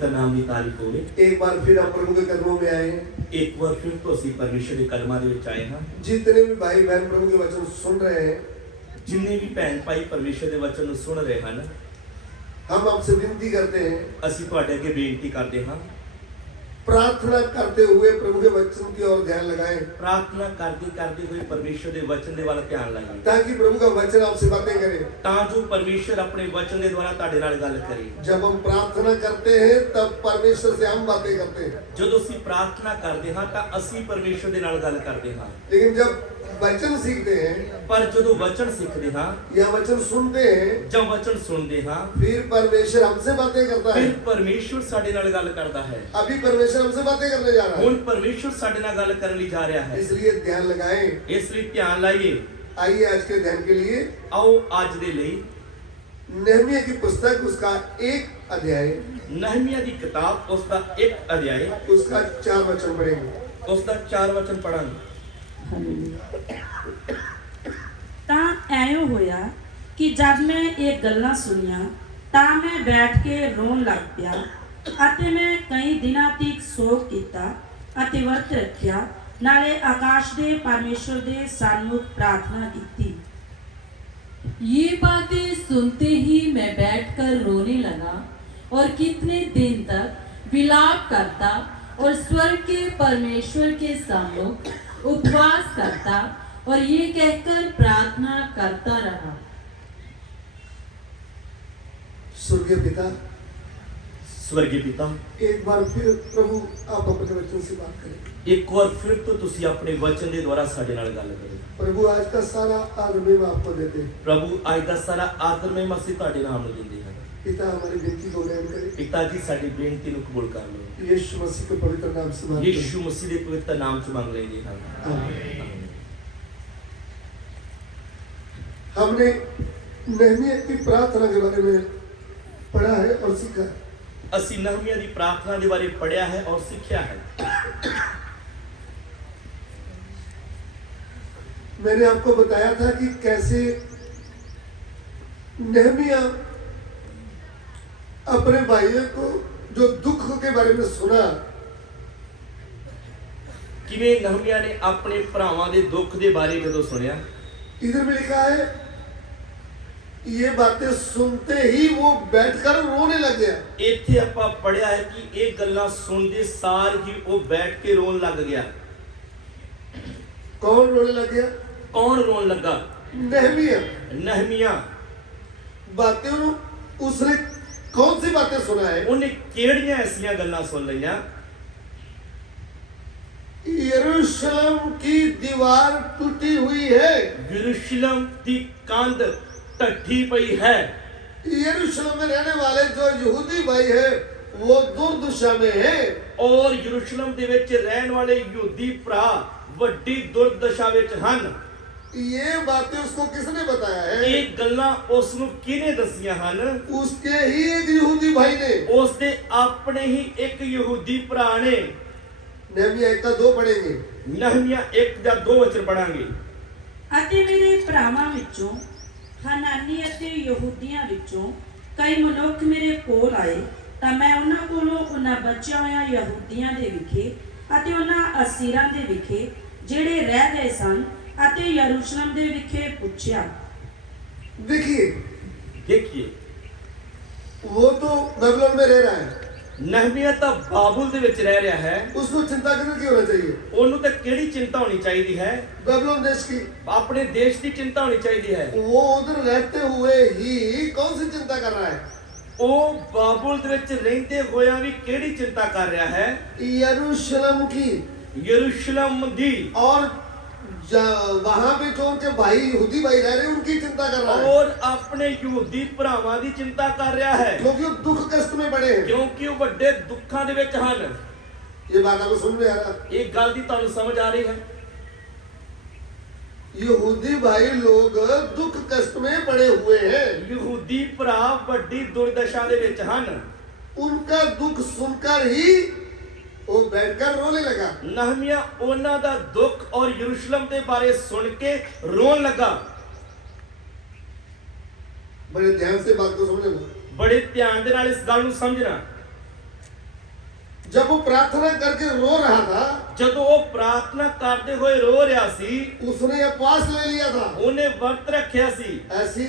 पवित्र नाम की तारीफ होवे। एक बार फिर हम प्रभु के कदमों में आए हैं। एक बार फिर तो असी परमेश्वर के कदमां दे विच आए हां। जितने भी भाई बहन प्रभु के वचन सुन रहे हैं, जिन्ने भी भैन भाई परमेश्वर के वचन नूं सुन रहे हैं, हम आपसे विनती करते हैं, असी तुहाडे अगे बेनती करते हां, प्रार्थना करते हुए प्रभु के वचन की ओर ध्यान लगाएं, प्रार्थना करते करते हुए परमेश्वर के वचन दे वाल ध्यान लगाएं, ताकि प्रभु का वचन आपसे बातें करे। तां जो परमेश्वर अपने वचन के द्वारा तुहाडे नाल गल करे। जब हम प्रार्थना करते हैं तब परमेश्वर से हम बातें करते हैं, जदों असी प्रार्थना करते हां तां असी परमेश्वर दे नाल गल करते हां। लेकिन जब वचन सीखते हैं पर जदों वचन सीखते हां या वचन सुनते हैं, जब वचन सुनते हां, फिर परमेश्वर हमसे बातें करता है। फिर परमेश्वर साडे नाल गल करदा है। अभी परमेश्वर हमसे बातें करने जा रहा है, हुण परमेश्वर साडे नाल गल करन लई जा रहा है। इसलिए ध्यान लगाएं। इसलिए ध्यान लाइए। आइए आज के ध्यान के लिए आओ आज दे लई नहमिया की पुस्तक उसका 1 अध्याय नहमिया दी किताब उसका 1 अध्याय उसका 4 वचन पढ़ेंगे। उसका 4 वचन पढ़ांगे। ਤਾਂ ਐਂ ਹੋਇਆ ਕਿ ਜਦ ਮੈਂ ਇਹ ਗੱਲਾਂ ਸੁਣੀਆਂ ਤਾਂ ਮੈਂ ਬੈਠ ਕੇ ਰੋਣ ਲੱਗ ਪਿਆ ਅਤੇ ਮੈਂ ਕਈ ਦਿਨਾਂ ਤੱਕ ਸੋਗ ਕੀਤਾ ਅਤੇ ਵਰਤ ਰੱਖਿਆ, ਨਾਲੇ ਆਕਾਸ਼ ਦੇ ਪਰਮੇਸ਼ਰ ਦੇ ਸਨਮੁਖ प्रार्थना ਕੀਤੀ। ये बातें सुनते ही मैं बैठकर रोने लगा और कितने दिन तक विलाप करता और स्वर्ग के परमेश्वर के सम्मुख उपवास करता और ये कहकर प्रार्थना करता रहा। स्वर्गीय पिता, स्वर्गीय पिता, एक बार फिर प्रभु आप अपने वचन से बात करें। एक बार फिर तो तुसी अपने वचन के द्वारा साडे नाल गल करो। प्रभु आज का सारा आदर में आपको देते हैं। प्रभु आज दा सारा आदर में मसीह तुहाडे नाम नूं दिंदे हां। पिता हमारी विनती को ग्रहण करें। पिताजी साडी बेनती नूं कबूल कर लो। यीशु मसीह के पवित्र नाम से मांगते हैं। यीशु मसीह दे पवित्र नाम च मंग लैंदे हां। आमीन। हमने नहमिया की प्रार्थना के बारे में पढ़ा है और सीखा है। असी नहमिया दी प्रार्थना के बारे पढ़िया है और सीखिया है। मैंने आपको बताया था कि कैसे नहमिया अपने भाइयों को जो दुख के बारे में सुना, किवें नहमिया ने अपने भरावां दे दुख दे बारे जदों सुनिया, इधर भी लिखा है ये बातें सुनते ही वो बैठकर रोने लग गया। इत्थे आपां पढ़िया है कि ये गल्लां सुनदे सार ही वो बैठ के रोन लग गया। कौन रोने लग गया? कौन रोन लगा? नहमिया। नहमिया। बातें उसने कौन सी बातें सुना है? उन्हें केड़ियां ऐसियां गल्लां सुन लईयां? यरूशलेम की दीवार टूटी हुई है। यरूशलेम दी कंध टट्ठी पई है। यरूशलेम में रहने वाले जो यहूदी भाई है वो दुर्दशा में है। और यरूशलेम दे विच रहन वाले यहूदी भरा वड्डी दुर्दशा विच हन। ये बातें उसको किसने बताया है? ये गल्लां उस नूं किने दसियां हन? उसके ही एक यहूदी भाई ने। उसदे अपने ही एक यहूदी भरा ने। नहमिया 1 का 2 पढ़ेंगे। नहमिया 1 ਜਾਂ 2 वचन पढ़ांगे। ਅਤੇ ਮੇਰੇ ਭਰਾਵਾਂ ਵਿੱਚੋਂ ਹਨਾਨੀ ਅਤੇ ਯਹੂਦੀਆਂ ਵਿੱਚੋਂ ਕਈ ਮਨੁੱਖ ਮੇਰੇ ਕੋਲ ਆਏ ਤਾਂ ਮੈਂ ਉਹਨਾਂ ਕੋਲੋਂ ਉਹਨਾਂ ਬਚਿਆ ਹੋਇਆ ਯਹੂਦੀਆਂ ਦੇ ਵਿਖੇ ਅਤੇ ਉਹਨਾਂ ਅਸੀਰਾਂ ਦੇ ਵਿਖੇ ਜਿਹੜੇ ਰਹਿ ਗਏ ਸਨ ਅਤੇ ਯਰੂਸ਼ਲਮ ਦੇ ਵਿਖੇ ਪੁੱਛਿਆ। देखिए वो तो बेबीलोन में रह रहा है। नहमिया तो बाबुल दे विच रह रहा है। उसको चिंता करने की होना चाहिए। ओनू तो केड़ी चिंता होनी चाहिए है? बेबीलोन देश की, अपने देश की चिंता होनी चाहिए है। वो उधर रहते हुए ही कौन सी चिंता कर रहा है? ओ बाबुल दे विच रहंदे होया भी केड़ी चिंता कर रहा है? यरूशलेम की। यरूशलेम दी। और वहां पे जो उनके भाई यहूदी भाई रह रहे हैं उनकी चिंता कर रहा है। और अपने यहूदी भरावां दी चिंता कर रहा है, क्योंकि वो दुख कष्ट में पड़े हैं। क्योंकि वो बड़े दुखों दे विच हन। ये बात आपको समझ में आ रहा? एक गल दी तुहानू समझ आ रही है? यहूदी भाई लोग दुख कष्ट में पड़े हुए हैं। यहूदी भरा बड़ी दुर्दशा दे विच हन। उनका दुख सुनकर ही वो बैठकर रोने लगा। नहमिया ओना दा दुख और यरूशलेम के बारे सुन के रोन लगा। बड़े ध्यान से बात को समझना। बड़े ध्यान दे नाल इस गल नूं समझना। जब वो प्रार्थना करके रो रहा था, ਜਦੋਂ ਉਹ ਪ੍ਰਾਰਥਨਾ ਕਰਦੇ ਹੋਏ ਰੋ ਰਿਹਾ ਸੀ, उसने उपवास ले लिया था। ਉਹਨੇ ਵਰਤ ਰੱਖਿਆ ਸੀ। ऐसी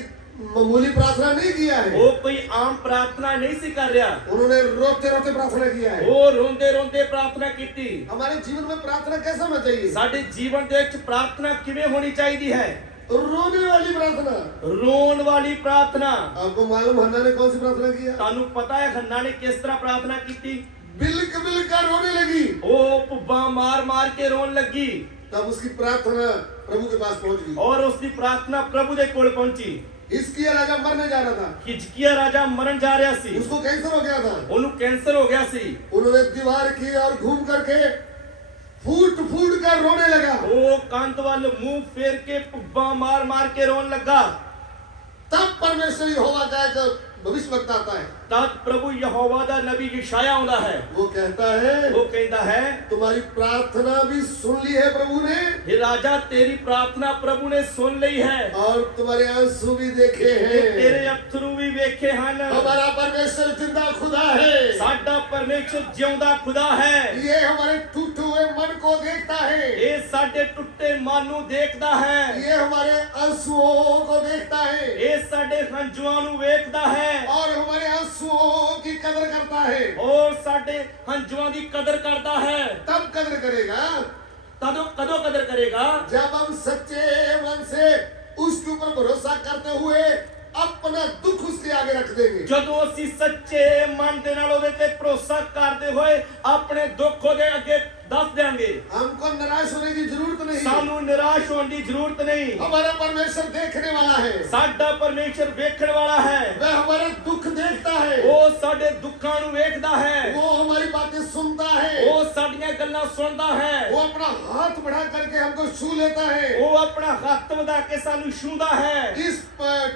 मामूली प्रार्थना नहीं किया है, ਉਹ ਕੋਈ ਆਮ ਪ੍ਰਾਰਥਨਾ ਨਹੀਂ ਸੀ ਕਰ ਰਿਹਾ, उन्होंने रोते रोते प्रार्थना किया है। ਉਹ ਰੋਂਦੇ ਰੋਂਦੇ ਪ੍ਰਾਰਥਨਾ ਕੀਤੀ। हमारे जीवन में प्रार्थना कैसा होना चाहिए? ਸਾਡੇ ਜੀਵਨ ਦੇ ਵਿੱਚ ਪ੍ਰਾਰਥਨਾ ਕਿਵੇਂ ਹੋਣੀ ਚਾਹੀਦੀ ਹੈ? रोने वाली प्रार्थना। ਰੋਣ ਵਾਲੀ ਪ੍ਰਾਰਥਨਾ। आपको मालूम हन्ना ने कौन सी प्रार्थना किया? ਤੁਹਾਨੂੰ ਪਤਾ ਹੈ ਹੰਨਾ ਨੇ ਕਿਸ ਤਰ੍ਹਾਂ ਪ੍ਰਾਰਥਨਾ ਕੀਤੀ? बिलक बिलक कर रोने लगी। ਉਹ ਭੁੱਬਾਂ ਮਾਰ ਮਾਰ ਕੇ ਰੋਣ ਲੱਗੀ तब उसकी प्रार्थना प्रभु के पास पहुंच गई। ਔਰ ਉਸ ਦੀ ਪ੍ਰਾਰਥਨਾ ਪ੍ਰਭੂ ਦੇ ਕੋਲ ਪਹੁੰਚੀ। हिजकिय्याह राजा मरने जा रहा था, ਹਿਜਕੀਆ ਰਾਜਾ ਮਰਨ ਜਾ ਰਿਹਾ ਸੀ, उसको कैंसर हो गया था। ਉਹਨੂੰ ਕੈਂਸਰ ਹੋ ਗਿਆ ਸੀ। उन्होंने दीवार की और घूम करके फूट फूट कर रोने लगा। ਉਹ ਕੰਧ ਵੱਲ ਮੂੰਹ ਫੇਰ ਕੇ ਭੁੱਬਾਂ ਮਾਰ ਮਾਰ ਕੇ ਰੋਣ ਲੱਗਾ। तब परमेश्वर यहोवा का एक भविष्यवक्ता आता है, ਤਦ ਪ੍ਰਭੂ ਯਹੋਵਾ ਦਾ ਨਬੀ ਯਸ਼ਾਇਆ ਆਉਂਦਾ ਹੈ। वो कहता है ਉਹ ਕਹਿੰਦਾ ਹੈ, तुम्हारी प्रार्थना भी सुन ली है प्रभु ने, हे राजा तेरी प्रार्थना प्रभु ने सुन ਲਈ है और तुम्हारे आंसू भी देखे ਤੇ हैं। ਤੇਰੇ ਅਥਰੂ ਵੀ ਵੇਖੇ ਹਨ। हमारा परमेश्वर जिंदा खुदा है, ਸਾਡਾ ਪਰਮੇਸ਼ਰ ਜਿਉਂਦਾ ਖੁਦਾ ਹੈ। ये हमारे टूटे हुए मन को देखता है, ਇਹ ਸਾਡੇ ਟੁੱਟੇ ਮਨ ਨੂੰ ਦੇਖਦਾ ਹੈ। ये हमारे आंसुओं को देखता है, ਇਹ ਸਾਡੇ ਹੰਝੂਆਂ ਨੂੰ ਵੇਖਦਾ ਹੈ और हमारे आंसुओं की कदर करता है। ਔਰ ਸਾਡੇ ਹੰਝੂਆਂ ਦੀ ਕਦਰ ਕਰਦਾ ਹੈ। तब कदर करेगा ਤਦੋਂ ਕਦੋਂ ਕਦਰ ਕਰੇਗਾ? जब हम सच्चे मन से उसके ऊपर भरोसा करते हुए अपना दुख उसके आगे रख देंगे। ਜਦੋਂ ਅਸੀਂ ਸੱਚੇ ਮਨ ਦੇ ਨਾਲ ਉਹਦੇ ਤੇ ਭਰੋਸਾ ਕਰਦੇ ਹੋਏ ਆਪਣੇ ਦੁੱਖ ਉਹਦੇ ਅੱਗੇ ਦੱਸ ਦਿਆਂਗੇ। हमको निराश होने की जरूरत नहीं, ਸਾਨੂੰ ਨਿਰਾਸ਼ ਹੋਣ ਦੀ ਜ਼ਰੂਰਤ ਨਹੀਂ। हमारा परमेश्वर देखने वाला है, ਸਾਡਾ ਪਰਮੇਸ਼ਰ ਵੇਖਣ ਵਾਲਾ ਹੈ। वह हमारा दुख देखता है, ਉਹ ਸਾਡੇ ਦੁੱਖਾਂ ਨੂੰ ਵੇਖਦਾ ਹੈ। वो हमारी बातें सुनता है, ਉਹ ਸਾਡੀਆਂ ਗੱਲਾਂ ਸੁਣਦਾ ਹੈ। वो अपना हाथ बढ़ा करके हमको छू लेता है। ਉਹ ਆਪਣਾ ਹੱਥ ਵਧਾ ਕੇ ਸਾਨੂੰ ਛੂੰਦਾ ਹੈ। इस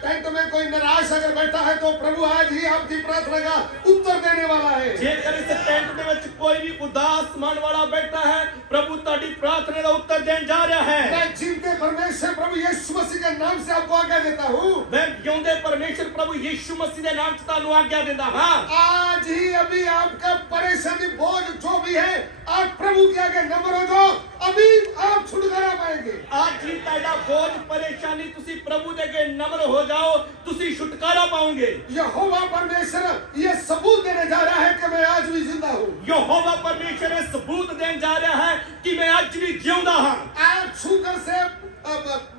टेंट में कोई निराश अगर बैठा है तो प्रभु आज ही आपकी प्रार्थना का उत्तर देने वाला है। ਜੇਕਰ ਇਸ ਟੈਂਟ ਦੇ ਵਿੱਚ ਕੋਈ ਵੀ ਉਦਾਸ ਮਨ ਵਾਲਾ ਬੈਠਾ ਹੈ, ਪ੍ਰਭੂ ਤੁਹਾਡੀ ਪ੍ਰਾਰਥਨਾ ਦਾ ਉੱਤਰ ਦੇਣ ਜਾ ਰਿਹਾ ਹੈ। मैं जीवते परमेश्वर प्रभु यीशु मसीह के नाम से आपको आज्ञा देता हूँ, ਮੈਂ ਜਿਉਂਦੇ ਪਰਮੇਸ਼ਰ ਪ੍ਰਭੂ ਯੀਸ਼ੂ ਮਸੀਹ ਦੇ ਨਾਮ 'ਚ ਤੁਹਾਨੂੰ ਆਗਿਆ ਦਿੰਦਾ ਹਾਂ। आज ही अभी आपका परेशानी बोझ जो भी है आप प्रभु के आगे नम्र हो जाओ, अभी आप छुटकारा पाएंगे। ਅੱਜ ਹੀ ਤੁਹਾਡਾ ਬੋਝ ਪਰੇਸ਼ਾਨੀ ਤੁਸੀਂ ਪ੍ਰਭੂ ਦੇ ਅੱਗੇ ਨਮਰ ਹੋ ਜਾਓ, ਤੁਸੀਂ ਛੁਟਕਾਰਾ ਪਾਓਗੇ। यहोवा परमेश्वर ये सबूत देने जा रहा है कि मैं आज भी जिंदा हूँ। ਯਹੋਵਾ ਪਰਮੇਸ਼ਰ ਇਹ ਸਬੂਤ ਦੇਣ ਜਾ ਰਿਹਾ ਹੈ ਕਿ ਮੈਂ ਅੱਜ ਵੀ ਜਿਉਂਦਾ ਹਾਂ। आप शुगर से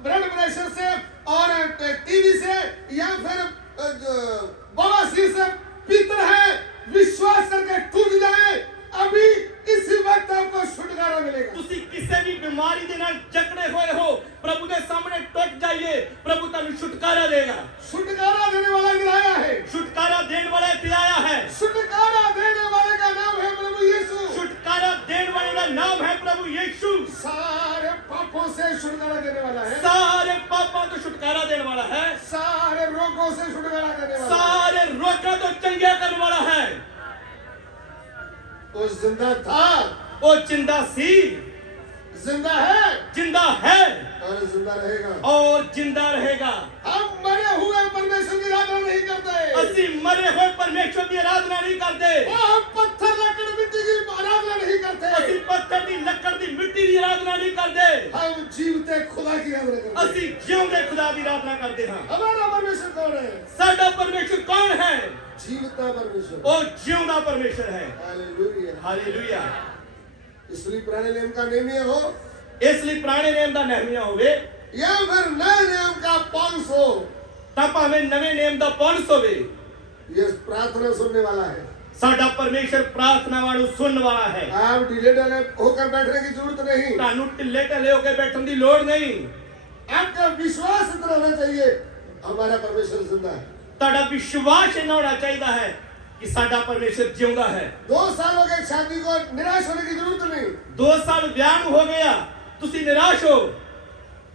ब्लड प्रेशर से और टीवी से या फिर बवासीर से पीतर है, विश्वास करके टूट जाए, अभी इसी वक्त आपको छुटकारा मिलेगा। ਤੁਸੀਂ ਕਿਸੇ ਵੀ ਬਿਮਾਰੀ ਦੇ ਨਾਲ ਜਕੜੇ ਹੋਏ ਹੋ, ਪ੍ਰਭੂ ਦੇ ਸਾਹਮਣੇ ਟੁੱਟ ਜਾਈਏ, ਪ੍ਰਭੂ ਤੁਹਾਨੂੰ ਛੁਟਕਾਰਾ ਦੇਗਾ। छुटकारा देने वाला इधर आया है, ਛੁਟਕਾਰਾ ਦੇਣ ਵਾਲਾ ਇੱਥੇ ਆਇਆ ਹੈ। छुटकारा देने वाले का नाम है प्रभु यीशु। ਛੁਟਕਾਰਾ ਦੇਣ ਵਾਲੇ ਦਾ ਨਾਮ ਹੈ ਪ੍ਰਭु ਯੀਸ਼ੂ। सारे पापों से छुटकारा देने वाला है, ਸਾਰੇ ਪਾਪਾਂ ਤੋਂ ਛੁਟਕਾਰਾ ਦੇਣ ਵਾਲਾ ਹੈ। सारे रोगों से छुटकारा देने वाला है। ਸਾਰੇ ਰੋਗਾਂ ਤੋਂ ਚੰਗਾ ਕਰਨ ਵਾਲਾ ਹੈ। वो जिंदा था, ਉਹ ਜਿੰਦਾ ਸੀ, जिंदा है जिंदा है और जिंदा रहेगा। और जिंदा रहेगा। हम मरे हुए परमेश्वर की आराधना नहीं करते, ਅਸੀਂ ਮਰੇ ਹੋਏ ਪਰਮੇਸ਼ਰ ਦੀ ਆਰਾਧਨਾ नहीं करते। हम पत्थर लकड़ मिट्टी की आराधना नहीं करते, ਅਸੀਂ ਪੱਥਰ ਦੀ ਲੱਕੜ ਦੀ ਮਿੱਟੀ ਦੀ ਆਰਾਧਨਾ नहीं करते। हम जीवते खुदा की आराधना करते हैं। ਅਸੀਂ ਜਿਉਂਦੇ ਖੁਦਾ ਦੀ ਆਰਾਧਨਾ ਕਰਦੇ ਹਾਂ। हमारा परमेश्वर कौन है? ਸਾਡਾ ਪਰਮੇਸ਼ਰ ਕੌਣ ਹੈ? जीवता परमेश्वर। ਉਹ ਜਿਉਂਦਾ ਪਰਮੇਸ਼ਰ ਹੈ। हालेलुया। ਹਾਲੇਲੂਇਆ। इसलिए पुराने नियम का नेमिया हो ਇਸ ਲਈ ਪੁਰਾਣੇ ਨਿਯਮ ਦਾ ਨਹਿਮੀਆ ਹੋਵੇ या फिर नए नियम का पौलुस हो, ਤਾਂ ਭਾਵੇਂ ਨਵੇਂ ਨਿਯਮ ਦਾ ਪੌਲਸ ਹੋਵੇ, ये प्रार्थना सुनने वाला है। ਸਾਡਾ ਪਰਮੇਸ਼ਰ ਪ੍ਰਾਰਥਨਾਵਾਂ ਨੂੰ ਸੁਣਨ ਵਾਲਾ ਹੈ। आप ढीले ढाले होकर बैठने की जरूरत नहीं, ਤੁਹਾਨੂੰ ਢਿੱਲੇ ਢੱਲੇ ਹੋ ਕੇ ਬੈਠਣ ਦੀ ਲੋੜ नहीं। आपका विश्वास इतना होना चाहिए हमारा परमेश्वर जिंदा है। ਤੁਹਾਡਾ ਵਿਸ਼ਵਾਸ ਇਹਨਾਂ ਹੋਣਾ ਚਾਹੀਦਾ ਹੈ कि ਸਾਡਾ ਪਰਮੇਸ਼ਰ ਜਿਉਂਦਾ ਹੈ। 2 साल हो गए शादी को, निराश होने की जरूरत नहीं, 2 ਸਾਲ ਵਿਆਹ ਨੂੰ ਹੋ ਗਿਆ, ਤੁਸੀਂ ਨਿਰਾਸ਼ ਹੋ।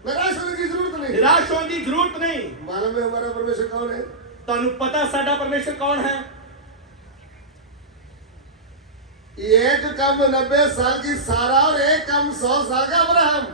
निराश होने की जरूरत नहीं। ਨਿਰਾਸ਼ ਹੋਣ ਦੀ ਜ਼ਰੂਰਤ ਨਹੀਂ। मालूम है हमारा परमेश्वर कौन है? ਤੁਹਾਨੂੰ ਪਤਾ ਸਾਡਾ ਪਰਮੇਸ਼ਰ ਕੌਣ ਹੈ? एक कम 90 साल की सारा और एक कम 100 साल का अब्राहम।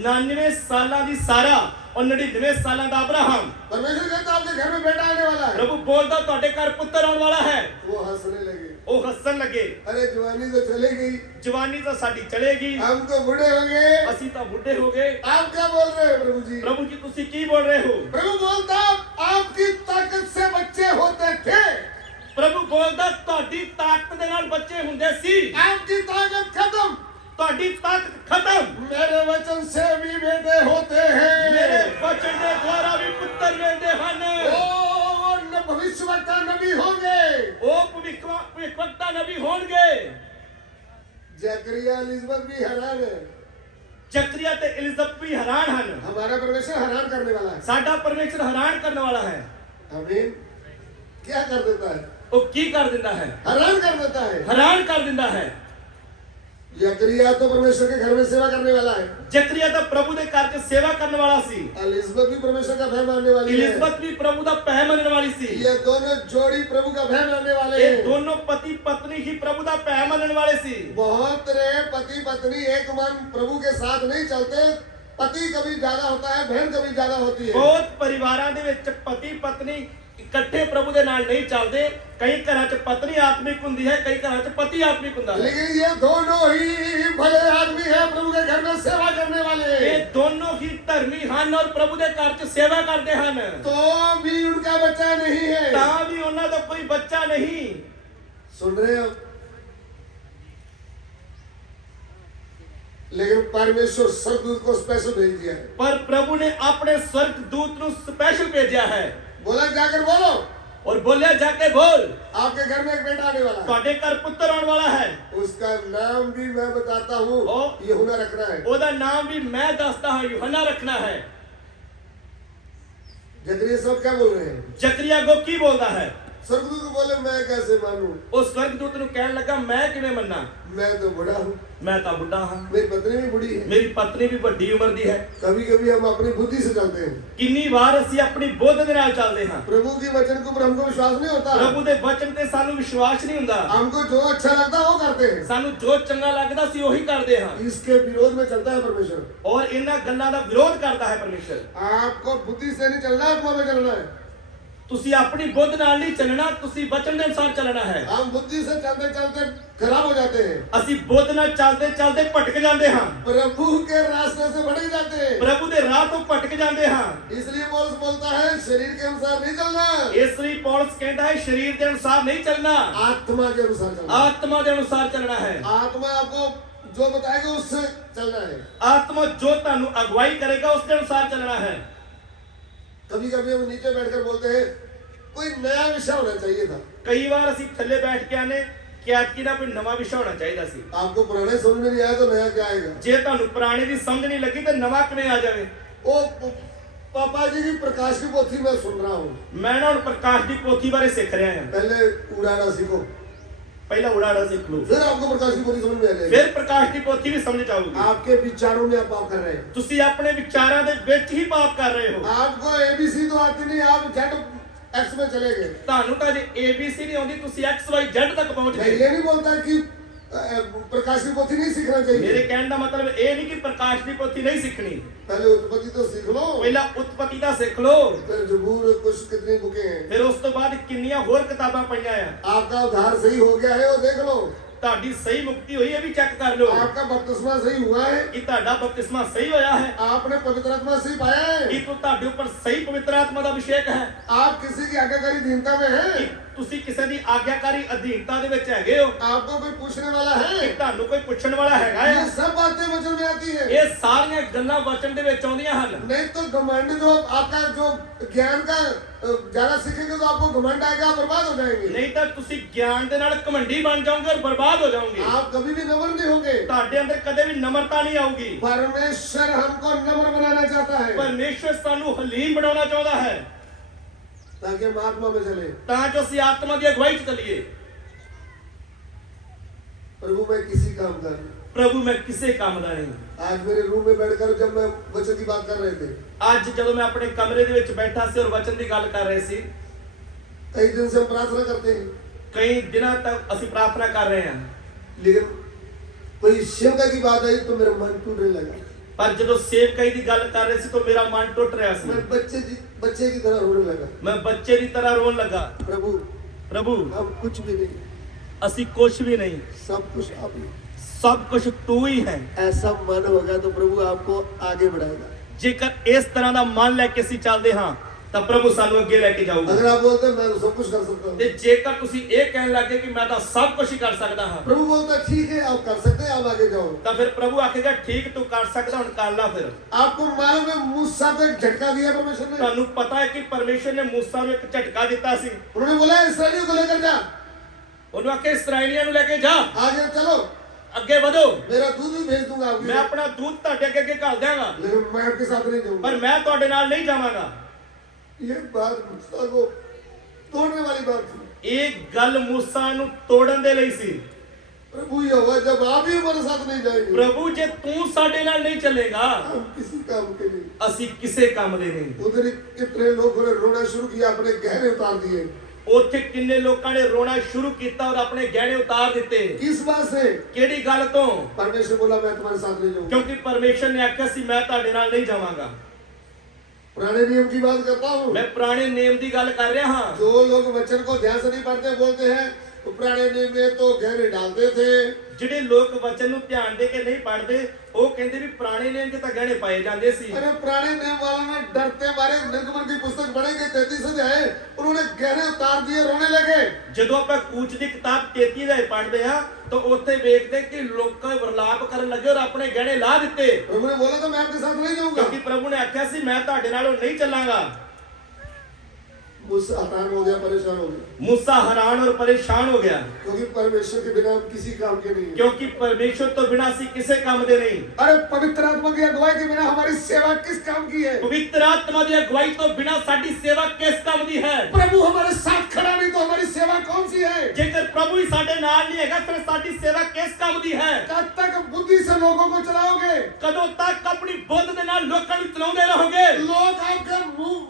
99 ਸਾਲਾਂ ਦੀ ਸਾਰਾ और 99 ਸਾਲਾਂ ਦਾ ਅਬਰਾਹਮ। परमेश्वर कहता आपके घर में बेटा आने वाला है। ਪ੍ਰਭੂ ਬੋਲਦਾ ਤੁਹਾਡੇ ਘਰ ਪੁੱਤਰ ਆਉਣ ਵਾਲਾ ਹੈ। वो हंसने लगे। ਉਹ ਹੱਸਣ ਲੱਗੇ। अरे जवानी तो चली गई, ਜਵਾਨੀ ਤਾਂ ਸਾਡੀ ਚਲੇਗੀ, हम तो बूढ़े हो गए। ਅਸੀਂ ਤਾਂ ਬੁੱਢੇ ਹੋ ਗਏ। आप क्या बोल रहे हैं प्रभु जी? ਪ੍ਰਭੂ ਜੀ ਤੁਸੀਂ ਕੀ ਬੋਲ ਰਹੇ ਹੋ? प्रभु बोलता आपकी ताकत से बच्चे होते थे, ਪ੍ਰਭੂ ਬੋਲਦਾ ਤੁਹਾਡੀ ਤਾਕਤ ਦੇ ਨਾਲ ਬੱਚੇ ਹੁੰਦੇ ਸੀ, आपकी ताकत खत्म, ਤੁਹਾਡੀ ਤਾਕਤ ਖਤਮ। मेरे वचन से भी बेटे होते ਮੇਰੇ हैं। ਵਚਨ ਦੇ ਦੁਆਰਾ ਵੀ ਪੁੱਤਰ ਮਿਲਦੇ ਹਨ। ओ भविष्यवक्ता नबी होंगे। ਉਹ ਭਵਿੱਖਵਕਤਾ ਨਬੀ ਹੋਣਗੇ। जकरिया एलिजबेथ भी हैरान है। ਜ਼ਕਰੀਆ ਤੇ ਇਲਿਜ਼ਬਤ ਵੀ ਹੈਰਾਨ ਹਨ। हमारा परमेश्वर हैरान करने वाला है। ਸਾਡਾ ਪਰਮੇਸ਼ਰ ਹੈਰਾਨ ਕਰਨ ਵਾਲਾ ਹੈ। आमीन। क्या कर देता है? ਉਹ ਕੀ ਕਰ ਦਿੰਦਾ ਹੈ? हैरान कर देता है। ਹੈਰਾਨ ਕਰ ਦਿੰਦਾ ਹੈ। जकरिया तो परमेश्वर के घर में सेवा करने वाला है। ਜ਼ਕਰੀਆ ਤਾਂ ਪ੍ਰਭੂ ਦੇ ਘਰ 'ਚ ਸੇਵਾ ਕਰਨ ਵਾਲਾ ਸੀ। एलिजबेथ भी परमेश्वर का भय मानने वाली है। ਇਲਿਜ਼ਬਤ ਵੀ ਪ੍ਰਭੂ ਦਾ ਭੈ ਮੰਨਣ ਵਾਲੀ ਸੀ। ये दोनों जोड़ी प्रभु का भय मानने वाले ਇਹ हैं। ਦੋਨੋਂ ਪਤੀ ਪਤਨੀ ਹੀ ਪ੍ਰਭੂ ਦਾ ਭੈ ਮੰਨਣ ਵਾਲੇ ਸੀ। बहुत रे पति पत्नी एक मन प्रभु के साथ नहीं चलते। पति कभी ज्यादा होता है, बहन कभी ज्यादा होती है। ਬਹੁਤ ਪਰਿਵਾਰਾਂ ਦੇ ਵਿੱਚ ਪਤੀ ਪਤਨੀ ਇਕੱਠੇ ਪ੍ਰਭੂ ਦੇ ਨਾਲ ਨਹੀਂ ਚੱਲਦੇ। ਕਈ ਘਰਾਂ 'ਚ ਪਤਨੀ ਆਤਮਿਕ ਹੁੰਦੀ ਹੈ, ਕਈ ਘਰਾਂ 'ਚ ਪਤੀ ਆਤਮਿਕ ਹੁੰਦਾ ਹੈ। लेकिन ये दोनों ही भले आदमी हैं, प्रभु के घर में सेवा करने वाले। ਇਹ ਦੋਨੋਂ ਹੀ ਧਰਮੀ ਹਨ ਔਰ ਪ੍ਰਭੂ ਦੇ ਘਰ 'ਚ ਸੇਵਾ ਕਰਦੇ ਹਨ। तो भी उनका बच्चा नहीं है। ਤਾਂ ਵੀ ਉਹਨਾਂ ਦਾ ਕੋਈ ਬੱਚਾ ਨਹੀਂ। सुन रहे हो? लेकिन परमेश्वर स्वर्गदूत को स्पेशल भेज दिया है। ਪਰ ਪ੍ਰਭੂ ਨੇ ਆਪਣੇ ਸਵਰਗ ਦੂਤ ਨੂੰ ਸਪੈਸ਼ਲ ਭੇਜਿਆ ਹੈ बोला जाकर बोलो, ਔਰ ਬੋਲਿਆ ਜਾ ਕੇ ਬੋਲ आपके घर में एक बेटा आने वाला है। ਤੁਹਾਡੇ ਘਰ ਪੁੱਤਰ ਆਉਣ ਵਾਲਾ ਹੈ। उसका नाम भी मैं बताता हूँ, ओ। यूहन्ना रखना है। ਉਹਦਾ ਨਾਮ ਵੀ ਮੈਂ ਦੱਸਦਾ ਹਾਂ, ਯੂਹੰਨਾ ਰੱਖਣਾ ਹੈ। जकरिया सब क्या बोल रहे हैं? ਜ਼ਕਰੀਆ ਅੱਗੋਂ ਕੀ ਬੋਲਦਾ ਹੈ? स्वर्गदूत को बोले मैं कैसे मानूं? ਉਹ ਸਵਰਗਦੂਤ ਨੂੰ ਕਹਿਣ ਲੱਗਾ ਮੈਂ ਕਿਵੇਂ ਮੰਨਾਂ? मैं तो बूढ़ा हूँ, ਮੈਂ ਤਾਂ ਬੁੱਢਾ ਹਾਂ, मेरी पत्नी भी बूढ़ी है। ਮੇਰੀ ਪਤਨੀ ਵੀ ਵੱਡੀ ਉਮਰ ਦੀ ਹੈ। कभी कभी हम अपनी बुद्धि से चलते हैं। ਕਿੰਨੀ ਵਾਰ ਅਸੀਂ ਆਪਣੀ ਬੁੱਧ ਦੇ ਨਾਲ ਚੱਲਦੇ ਹਾਂ। प्रभु के वचन के ऊपर हमको विश्वास नहीं होता। ਪ੍ਰਭੂ ਦੇ ਵਚਨ ਤੇ ਸਾਨੂੰ ਵਿਸ਼ਵਾਸ ਨਹੀਂ ਹੁੰਦਾ। हमको जो अच्छा लगता है वो करते हैं। ਸਾਨੂੰ ਜੋ ਚੰਗਾ ਲੱਗਦਾ ਸੀ ਉਹੀ ਕਰਦੇ ਹਾਂ इसके विरोध में चलता है परमेश्वर। ਔਰ ਇਹਨਾਂ ਗੱਲਾਂ ਦਾ ਵਿਰੋਧ ਕਰਦਾ ਹੈ ਪਰਮੇਸ਼ਰ। आपको बुद्धि से नहीं चलना, आत्मा में चलना है। ਤੁਸੀਂ ਆਪਣੀ ਬੁੱਧ ਨਾਲ ਨਹੀਂ ਚੱਲਣਾ, ਤੁਸੀਂ ਵਚਨ ਦੇ ਅਨੁਸਾਰ ਚੱਲਣਾ ਹੈ। हम बुद्धि से चलते चलते खराब हो जाते हैं। ਅਸੀਂ ਬੁੱਧ ਨਾਲ ਚੱਲਦੇ ਚੱਲਦੇ ਭਟਕ ਜਾਂਦੇ ਹਾਂ, प्रभु के रास्ते से भटक जाते हैं। ਪ੍ਰਭੂ ਦੇ ਰਾਹ ਤੋਂ ਭਟਕ ਜਾਂਦੇ ਹਾਂ। इसलिए पौलुस बोलता है शरीर के अनुसार नहीं चलना, ਇਸ ਲਈ ਪੌਲਸ ਕਹਿੰਦਾ ਹੈ ਸਰੀਰ ਦੇ ਅਨੁਸਾਰ ਨਹੀਂ ਚੱਲਣਾ, आत्मा के अनुसार चलना। ਆਤਮਾ ਦੇ ਅਨੁਸਾਰ ਚੱਲਣਾ ਹੈ। आत्मा आपको जो बताएगा उससे चलना है। ਆਤਮਾ ਜੋ ਤੁਹਾਨੂੰ ਅਗਵਾਈ ਕਰੇਗਾ ਉਸ ਦੇ ਅਨੁਸਾਰ ਚੱਲਣਾ ਹੈ। कभी कभी हम नीचे बैठकर बोलते हैं कोई नया विषय होना चाहिए था। ਕਈ ਵਾਰ ਅਸੀਂ ਥੱਲੇ ਬੈਠ ਕੇ ਆਨੇ ਕਿ ਐਤਕੀ ਦਾ ਕੋਈ ਨਵਾਂ ਵਿਸ਼ਾ ਹੋਣਾ ਚਾਹੀਦਾ ਸੀ। आपको पुराने समझ में नहीं आया तो नया क्या आएगा? ਜੇ ਤੁਹਾਨੂੰ ਪੁਰਾਣੇ ਦੀ ਸਮਝ ਨਹੀਂ ਲੱਗੀ ਤਾਂ ਨਵਾਂ ਕਿਵੇਂ ਆ ਜਾਵੇ? ओ पापा जी की प्रकाश की पोथी मैं सुन रहा हूँ। ਮੈਂ ਨਾ ਹੁਣ ਪ੍ਰਕਾਸ਼ ਦੀ ਪੋਥੀ ਬਾਰੇ ਸਿੱਖ ਰਿਹਾ ਹਾਂ। पहले उड़ाना सीखो, ਪਹਿਲਾਂ ਉਡਾੜਾ ਸਿੱਖ ਲਓ, फिर आपको प्रकाश की पोथी समझ में आ जाएगी। ਫਿਰ ਪ੍ਰਕਾਸ਼ ਦੀ ਪੋਥੀ ਵੀ ਸਮਝ ਆਊਗੀ। आपके विचारों में आप पाप कर रहे हैं। ਤੁਸੀਂ ਆਪਣੇ ਵਿਚਾਰਾਂ ਦੇ ਵਿੱਚ ਹੀ ਪਾਪ ਕਰ ਰਹੇ ਹੋ। आपको एबीसी तो आती नहीं, आप जेड एक्स में चले गए। ਤੁਹਾਨੂੰ ਤਾਂ ਜੇ ABC नहीं ਆਉਂਦੀ ਤੁਸੀਂ XYZ ਤੱਕ ਪਹੁੰਚ मैं ਗਏ। ये नहीं बोलता कि प्रकाश की पोथी नहीं सीखना ਮੇਰੇ चाहिए। ਕਹਿਣ ਦਾ ਮਤਲਬ ਇਹ ਨਹੀਂ ਕਿ ਪ੍ਰਕਾਸ਼ ਦੀ ਪੋਥੀ ਨਹੀਂ ਸਿੱਖਣੀ। पहले उत्पत्ति तो सीख लो, ਪਹਿਲਾਂ ਉਤਪਤੀ ਦਾ ਸਿੱਖ ਲਓ, फिर जबूर कुछ कितनी बुकें हैं। ਫਿਰ ਉਸ ਤੋਂ ਬਾਅਦ ਕਿੰਨੀਆਂ ਹੋਰ ਕਿਤਾਬਾਂ ਪਈਆਂ ਆ। आपका उद्धार सही हो गया है वो देख लो। ਤੁਹਾਡੀ ਸਹੀ ਮੁਕਤੀ ਹੋਈ ਹੈ ਵੀ ਚੈੱਕ ਕਰ ਲਓ आपका बपतिस्मा सही हुआ है। ਕਿ ਤੁਹਾਡਾ ਬਪਤਿਸਮਾ ਸਹੀ ਹੋਇਆ ਹੈ, आपने पवित्र आत्मा सही पाया है। ਕਿ ਤੁਹਾਡੇ ਉੱਪਰ ਸਹੀ ਪਵਿੱਤਰ ਆਤਮਾ ਦਾ ਅਭਿਸ਼ੇਕ ਹੈ, आप किसी की आज्ञाकारी दीनता में ਕਿ हैं। ਤੁਸੀਂ ਕਿਸੇ ਦੀ ਆਗਿਆਕਾਰੀ ਅਧੀਨਤਾ ਦੇ ਵਿੱਚ ਹੈਗੇ ਹੋ, आपको कोई पूछने वाला ਕਿ है। ਤੁਹਾਨੂੰ ਕੋਈ ਪੁੱਛਣ ਵਾਲਾ ਹੈਗਾ ये ਹੈ। सब बातें वचन में आती है। ਇਹ ਸਾਰੀਆਂ ਗੱਲਾਂ ਵਚਨ ਦੇ ਵਿੱਚ ਆਉਂਦੀਆਂ ਹਨ। नहीं तो घमंड जो आपका जो ज्ञान का ज्यादा सीखेंगे तो आपको घमंड आएगा, आप बर्बाद हो जाएंगे। ਨਹੀਂ ਤਾਂ ਤੁਸੀਂ ਗਿਆਨ ਦੇ ਨਾਲ ਘਮੰਡੀ ਬਣ ਜਾਓਗੇ ਔਰ ਬਰਬਾਦ ਹੋ ਜਾਓਗੇ। आप कभी भी नम्र नहीं होंगे। ਤੁਹਾਡੇ ਅੰਦਰ ਕਦੇ ਵੀ ਨਮਰਤਾ ਨਹੀਂ ਆਊਗੀ। परमेश्वर हमको नम्र बनाना चाहता है ਪਰਮੇਸ਼ਰ ਸਾਨੂੰ ਹਲੀਮ ਬਣਾਉਣਾ ਚਾਹੁੰਦਾ ਹੈ ताकि हम आत्मा में चले। ਤਾਂ ਜੋ ਅਸੀਂ ਆਤਮਾ ਦੀ ਅਗਵਾਈ 'ਚ ਚੱਲੀਏ। प्रभु मैं किसी काम का नहीं। ਪ੍ਰਭੂ ਮੈਂ ਕਿਸੇ ਕੰਮ ਦਾ ਨਹੀਂ। आज मेरे रूम में बैठकर जब मैं वचन की बात कर रहे थे, ਅੱਜ ਜਦੋਂ ਮੈਂ ਆਪਣੇ ਕਮਰੇ ਦੇ ਵਿੱਚ ਬੈਠਾ ਸੀ ਔਰ ਵਚਨ ਦੀ ਗੱਲ ਕਰ ਰਹੇ ਸੀ, कई दिन से हम प्रार्थना करते हैं, ਕਈ ਦਿਨਾਂ ਤੱਕ ਅਸੀਂ ਪ੍ਰਾਰਥਨਾ ਕਰ ਰਹੇ ਹਾਂ, लेकिन कोई सेवका की बात आई तो मेरा मन टूटने लगा। ਪਰ ਜਦੋਂ ਸੇਵਕਾਈ ਦੀ ਗੱਲ ਕਰ ਰਹੇ ਸੀ ਤਾਂ ਮੇਰਾ ਮਨ ਟੁੱਟ ਰਿਹਾ ਸੀ। मैं बच्चे की तरह रोने लगा। ਮੈਂ ਬੱਚੇ ਦੀ ਤਰ੍ਹਾਂ ਰੋਣ ਲੱਗਾ। प्रभु ਪ੍ਰਭੂ हम कुछ भी नहीं, ਅਸੀਂ ਕੁਝ ਵੀ ਨਹੀਂ, सब कुछ आप ही। ਸਭ ਕੁਝ ਤੂੰ ਹੀ ਹੈ। ऐसा मन होगा तो प्रभु आपको आगे बढ़ाएगा। ਜੇਕਰ ਇਸ ਤਰ੍ਹਾਂ ਦਾ ਮਨ ਲੈ ਕੇ ਅਸੀਂ ਚੱਲਦੇ ਹਾਂ ਤਾਂ ਪ੍ਰਭੂ ਸਾਨੂੰ ਅੱਗੇ ਲੈ ਕੇ ਜਾਊਗਾ। अगर आप बोलते हैं मैं तो सब कुछ कर सकता हूँ, ਤੇ ਜੇਕਰ ਤੁਸੀਂ ਇਹ ਕਹਿਣ ਲੱਗੇ ਕਿ ਮੈਂ ਤਾਂ ਸਭ ਕੁਝ ਹੀ ਕਰ ਸਕਦਾ ਹਾਂ, प्रभु बोलता है ठीक है आप कर सकते हैं, आप आगे जाओ। ਤਾਂ ਫਿਰ ਪ੍ਰਭੂ ਆਖੇਗਾ ਠੀਕ ਤੂੰ ਕਰ ਸਕਦਾ, ਹੁਣ ਕਰ ਲਾ। ਫਿਰ आपको मालूम है मूसा को एक झटका दिया परमेश्वर ने। ਤੁਹਾਨੂੰ ਪਤਾ ਹੈ ਕਿ ਪਰਮੇਸ਼ਰ ਨੇ ਮੂਸਾ ਨੂੰ ਇੱਕ ਝਟਕਾ ਦਿੱਤਾ ਸੀ। उन्होंने बोला इसराइलियों को लेकर जा, ਉਹਨੂੰ ਆਖਿਆ ਇਸਰਾਏਲੀਆਂ ਨੂੰ ਲੈ ਕੇ ਜਾ, आगे चलो, ਅੱਗੇ ਵਧੋ, मेरा दूध भी भेज दूंगा ਮੈਂ आपको, ਆਪਣਾ ਦੂਤ ਤੁਹਾਡੇ ਅੱਗੇ ਅੱਗੇ ਘੱਲ ਦਿਆਂਗਾ, लेकिन मैं आपके साथ नहीं ਪਰ जाऊंगा। ਮੈਂ ਤੁਹਾਡੇ ਨਾਲ ਨਹੀਂ ਜਾਵਾਂਗਾ। ये बात मूसा को तोड़ने वाली बात थी। ਇਹ ਗੱਲ ਮੂਸਾ ਨੂੰ ਤੋੜਨ ਦੇ ਲਈ ਸੀ। प्रभु ये हुआ जब आप ही हमारे साथ नहीं जाएंगे, ਪ੍ਰਭੂ ਜੇ ਤੂੰ ਸਾਡੇ ਨਾਲ ਨਹੀਂ ਚੱਲੇਗਾ हम किसी काम के नहीं। ਅਸੀਂ ਕਿਸੇ ਕੰਮ ਦੇ ਨਹੀਂ। उधर कितने लोगों ने रोना शुरू किया, अपने गहने उतार दिए। ਉੱਥੇ ਕਿੰਨੇ ਲੋਕਾਂ ਨੇ ਰੋਣਾ ਸ਼ੁਰੂ ਕੀਤਾ ਔਰ ਆਪਣੇ ਗਹਿਣੇ ਉਤਾਰ ਦਿੱਤੇ। किस बात से? ਕਿਹੜੀ ਗੱਲ ਤੋਂ? परमेश्वर बोला मैं तुम्हारे साथ नहीं जाऊंगा। ਕਿਉਂਕਿ ਪਰਮੇਸ਼ਰ ਨੇ ਆਖਿਆ ਸੀ ਮੈਂ ਤੁਹਾਡੇ ਨਾਲ ਨਹੀਂ ਜਾਵਾਂਗਾ। पुराने नियम की बात करता हूँ। ਮੈਂ ਪੁਰਾਣੇ ਨਿਯਮ ਦੀ ਗੱਲ ਕਰ ਰਿਹਾ ਹਾਂ। जो लोग वचन को ध्यान से नहीं पढ़ते बोलते हैं तो पुराने नियम में तो गहने डालते थे। ਜਿਹੜੇ ਲੋਕ ਵਚਨ ਨੂੰ ਧਿਆਨ ਦੇ ਕੇ ਨਹੀਂ ਪੜ੍ਹਦੇ ਉਹ ਕਹਿੰਦੇ ਵੀ ਪੁਰਾਣੇ ਨਿਯਮ 'ਚ ਤਾਂ ਗਹਿਣੇ ਪਾਏ ਜਾਂਦੇ ਸੀ। अरे पुराने नियम वालों ने डरते मारे निर्गमन की पुस्तक पढ़ेंगे 33 अध्याय, उन्होंने गहने उतार दिए, रोने लगे। ਜਦੋਂ ਆਪਾਂ ਕੂਚ ਦੀ ਕਿਤਾਬ 33 ਦਾ ਪੜ੍ਹਦੇ ਆ ਤਾਂ ਉੱਥੇ ਵੇਖਦੇ ਕਿ ਲੋਕ ਵਿਰਲਾਪ ਕਰਨ ਲੱਗੇ ਔਰ ਆਪਣੇ ਗਹਿਣੇ ਲਾ ਦਿੱਤੇ। प्रभु ने बोला तो मैं आपके साथ नहीं जाऊंगा। ਕਿਉਂਕਿ ਪ੍ਰਭੂ ਨੇ ਆਖਿਆ ਸੀ ਮੈਂ ਤੁਹਾਡੇ ਨਾਲ ਨਹੀਂ ਚੱਲਾਂਗਾ। मुझसे हतान हो गया, परेशान हो गया, मूसा हैरान और परेशान हो गया क्योंकि परमेश्वर के बिना हम किसी काम के नहीं हैं। क्योंकि परमेश्वर तो बिना सी किसे काम दे नहीं। अरे पवित्र आत्मा की अगुवाई के बिना हमारी सेवा किस काम की है? पवित्र आत्मा की अगुवाई तो बिना साडी सेवा किस काम दी है? प्रभु हमारे साथ खड़ा नहीं तो हमारी सेवा कौन सी है? जेकर प्रभु ही साडे नाल नहीं हैगा फिर साडी सेवा किस काम दी है? कब तक बुद्धि से लोगों को चलाओगे? कदों तक अपनी बुद्ध दे नाल लोकां नूं चलाउंदे रहोगे? लोग आपके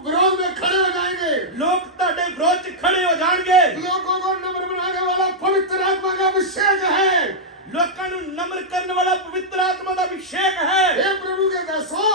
विरोध में खड़े हो जाएंगे, लोग ਤੁਹਾਡੇ ਵਿਰੋਧ 'ਚ ਖੜੇ ਹੋ ਜਾਣਗੇ। लोगों को नम्र बनाने वाला पवित्र आत्मा का अभिषेक है। लोकां नूं नम्र करने वाला पवित्र आत्मा का अभिषेक है। हे प्रभु के दासों,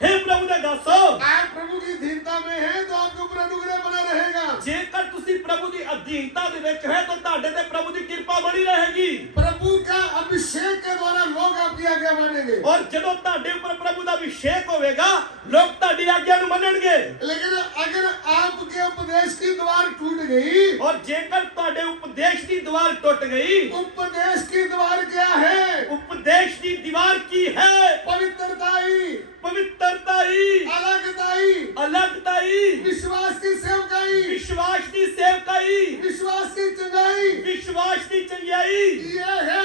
हे प्रभु दे दासो, आप प्रभु की अधीनता में हैं तो आपके ऊपर अनुग्रह बना रहेगा। जेकर तुसी प्रभु की अधीनता दे विच है तो ਤੁਹਾਡੇ ਤੇ प्रभु की कृपा बनी रहेगी। प्रभु का अभिषेक के द्वारा लोग आपकी आज्ञा मानेंगे। और ਜਦੋਂ ਤੁਹਾਡੇ ਉੱਪਰ ਪ੍ਰਭੂ ਦਾ ਅਭਿਸ਼ੇਕ ਹੋਵੇਗਾ ਲੋਕ ਤੁਹਾਡੀ ਆਗਿਆ ਨੂੰ ਮੰਨਣਗੇ। लेकिन अगर आपके उपदेश की दीवार टूट गई, और जेकर ਤੁਹਾਡੇ ਉਪਦੇਸ਼ ਦੀ ਦੀਵਾਰ ਟੁੱਟ ਗਈ, उपदेश की दीवार क्या है? उपदेश की दीवार की है पवित्रता ही, पवित्रता ही, अलगता ही, अलगता ही, विश्वास की सेवकाई, विश्वास की सेवकाई, विश्वास की चंगाई। विश्वास की चंगियाई। ये है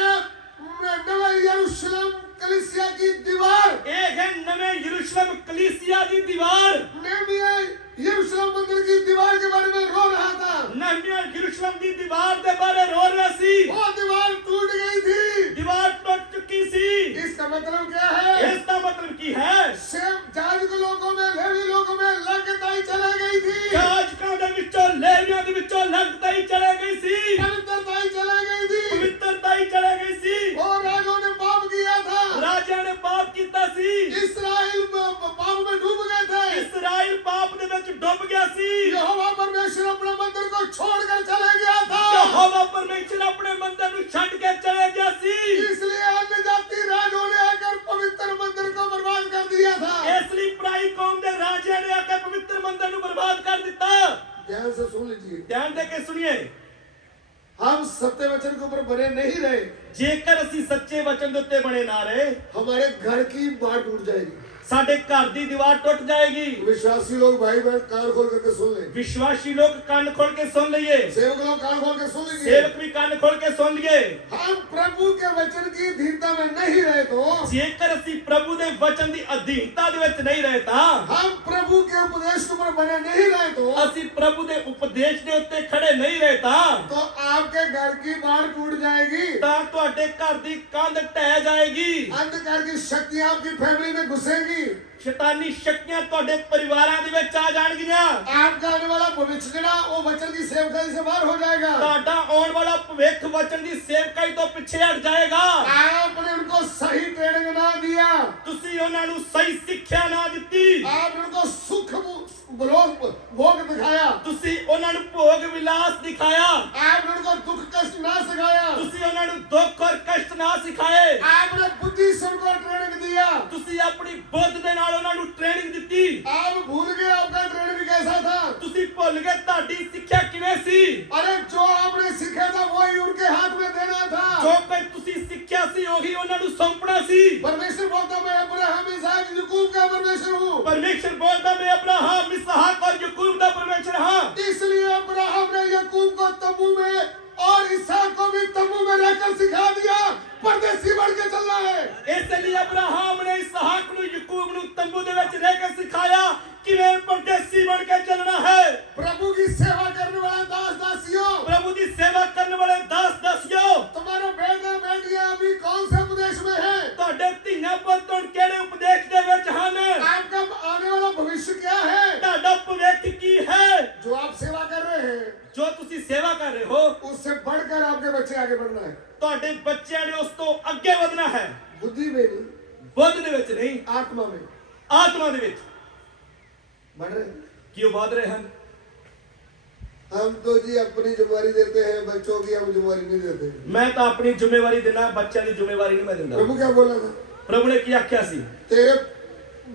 नवा यरूशलेम कलीसिया की दीवार। एक है नवे यरूशलेम कलीसिया की दीवार। नेहमिया यरूशलेम मंदिर की दीवार के बारे में रो रहा था। नहमिया यरूशलेम की दीवार के बारे रो रहा सी। वो दीवार टूट गई थी, दीवार टूट चुकी सी। इसका मतलब क्या है? इसका मतलब की है सेव जाति के लोगों में, लेवी लोगों में लगताई चली गई थी, याजकां दे विचों लेवियां दे विचों लगता ही चले गई सी, पवित्रता ही चली गई थी। पवित्रता ही चले गई सी। और राजाओं ने पाप किया था, राजा ने पाप कीता सी। इस्राएल पाप में डूब गए थे। इस्राएल पाप दे विच डूब गया सी। यहोवा परमेश्वर अपने मंदिर को छोड़कर चला गया था। यहोवा परमेश्वर अपने मंदिर को छड़ के चले गया सी। इसलिए अन्य जाति राजाओं ने आकर पवित्र मंदिर को बर्बाद कर दिया था। इसलिए पराई कौम दे राजा ने आकर पवित्र मंदिर को बर्बाद कर दिता। ध्यान से सुन लीजिए, ध्यान दे के सुनिए, हम सत्य वचन के ऊपर बने नहीं रहे, जेकर ਅਸੀਂ सच्चे वचन ਦੇ ਉੱਤੇ ਬਣੇ ਨਾ ਰਹੇ हमारे घर की बाढ़ टूट जाएगी। ਸਾਡੇ ਘਰ ਦੀ ਦੀਵਾਰ ਟੁੱਟ ਜਾਏਗੀ। विश्वासी लोग भाई बहन कान खोल करके सुन ले, विश्वासी लोग कान खोल के सुन लिए, सेवक लोग कान खोल के सुन लीजिए। सेवक भी कान खोल के सुन लिए। हम प्रभु के वचन की अधीनता में नहीं रहे तो, जेकर ਅਸੀਂ ਪ੍ਰਭੂ ਦੇ ਵਚਨ ਦੀ ਅਧੀਨਤਾ ਦੇ ਵਿੱਚ ਨਹੀਂ ਰਹੇ ਤਾਂ, हम प्रभु के उपदेश के ऊपर बने नहीं रहे तो, ਅਸੀਂ ਪ੍ਰਭੂ ਦੇ ਉਪਦੇਸ਼ ਦੇ ਉੱਤੇ ਖੜੇ ਨਹੀਂ ਰਹੇ ਤਾਂ, तो आपके घर की बाढ़ टूट जाएगी, ਤਾਂ ਤੁਹਾਡੇ ਘਰ ਦੀ ਕੰਧ ਢਹਿ ਜਾਏਗੀ। अंधकार की शक्तियां आपकी फैमिली में घुसेगी, शैतानी शक्तियां ਤੁਹਾਡੇ ਪਰਿਵਾਰਾਂ ਦੇ ਵਿੱਚ ਆ ਜਾਣਗੀਆਂ। आपका आने वाला भविष्य जड़ा वो वचन की सेवकाई से बाहर हो जाएगा। ਤੁਹਾਡਾ ਆਉਣ ਵਾਲਾ ਭਵਿੱਖ ਵਚਨ ਦੀ ਸੇਵਕਾਈ ਤੋਂ ਪਿੱਛੇ ਹਟ ਜਾਏਗਾ। आपने उनको सही ट्रेनिंग ना दिया, ਤੁਸੀਂ ਉਹਨਾਂ ਨੂੰ ਸਹੀ ਸਿੱਖਿਆ ਨਾ ਦਿੱਤੀ। आपने उनको सुख भोग दिखाया, ਤੁਸੀਂ ਉਹਨਾਂ ਨੂੰ ਭੋਗ ਵਿਲਾਸ ਦਿਖਾਇਆ, आपने उनको दुख कष्ट ना सिखाया, ਤੁਸੀਂ ਉਹਨਾਂ ਨੂੰ ਦੁੱਖ ਔਰ ਕਸ਼ਟ ਨਾ ਸਿਖਾਏ, आपने बुद्धि से उनको ट्रेनिंग दिया। ਤੁਸੀਂ ਆਪਣੀ ਬੁੱਧ ਦੇ ਨਾਲ ਉਹਨਾਂ ਨੂੰ ਟ੍ਰੇਨਿੰਗ ਦਿੱਤੀ। आप भूल गए आपका ट्रेनिंग कैसा था। ਤੁਸੀਂ ਭੁੱਲ ਗਏ ਤੁਹਾਡੀ ਸਿੱਖਿਆ ਕਿਵੇਂ ਸੀ। अरे जो आपने सीखा था वही उनके हाथ में देना था। ਜੋ ਕਿ ਤੁਸੀਂ ਸਿੱਖਿਆ ਸੀ ਉਹੀ ਉਹਨਾਂ ਨੂੰ ਸੌਂਪਣਾ ਸੀ। परमेश्वर बोलता मैं अब्राहम इसहाक याकूब का परमेश्वर हूँ। ਪਰਮੇਸ਼ਰ ਬੋਲਦਾ ਮੈਂ ਅਬਰਾਹਮ ਇਸਹਾਕ ਔਰ ਯਾਕੂਬ ਦਾ ਪਰਮੇਸ਼ਰ ਹਾਂ। इसलिए अब्राहम ने याकूब को तंबू में और इसहाक को भी तंबू में रहकर सिखा दिया परदेसी बन के चलना है। ਇਸ ਲਈ ਅਬਰਾਹਮ ਨੇ ਇਸਹਾਕ ਨੂੰ ਯਾਕੂਬ ਨੂੰ ਤੰਬੂ ਦੇ ਵਿੱਚ ਰਹਿ ਕੇ ਸਿਖਾਇਆ ਕਿਵੇਂ ਪਰਦੇਸੀ ਬਣ ਕੇ ਚੱਲਣਾ ਹੈ। प्रभु की सेवा करने वाले दास दासियों, ਪ੍ਰਭੂ ਦੀ ਸੇਵਾ ਕਰਨ ਵਾਲੇ ਦਾਸ ਦਸਿਓ, तुम्हारे बेटे बेटियां अभी कौन से उपदेश में है। ਤੁਹਾਡੇ ਧੀਆਂ ਪੁੱਤ ਹੁਣ ਕਿਹੜੇ ਉਪਦੇਸ਼ ਦੇ ਵਿੱਚ ਹਨ। आपका आने वाला भविष्य क्या है। ਤੁਹਾਡਾ ਭਵਿੱਖ ਕੀ ਹੈ। जो आप सेवा कर रहे हैं ਜੋ ਤੁਸੀਂ ਸੇਵਾ ਕਰ ਰਹੇ ਹੋ उससे बढ़कर आपके बच्चे आगे बढ़ना है। ਤੁਹਾਡੇ ਬੱਚਿਆਂ ਨੇ ਉਸ ਤੋਂ ਅੱਗੇ ਵਧਣਾ ਹੈ। बुद्धि में नहीं, ਬੁੱਧ ਦੇ ਵਿੱਚ ਨਹੀਂ, आत्मा में ਆਤਮਾ ਦੇ ਵਿੱਚ। बढ़ रहे हैं। ਕੀ ਉਹ ਵਧ ਰਹੇ ਹਨ। हम तो जी अपनी जिम्मेवारी देते हैं, बच्चों की हम जिम्मेवारी नहीं देते। ਮੈਂ ਤਾਂ ਆਪਣੀ ਜ਼ਿੰਮੇਵਾਰੀ ਦਿੰਦਾ, ਬੱਚਿਆਂ ਦੀ ਜ਼ਿੰਮੇਵਾਰੀ ਨਹੀਂ ਮੈਂ ਦਿੰਦਾ। प्रभु क्या बोला था। ਪ੍ਰਭੂ ਨੇ ਕੀ ਆਖਿਆ ਸੀ। तेरे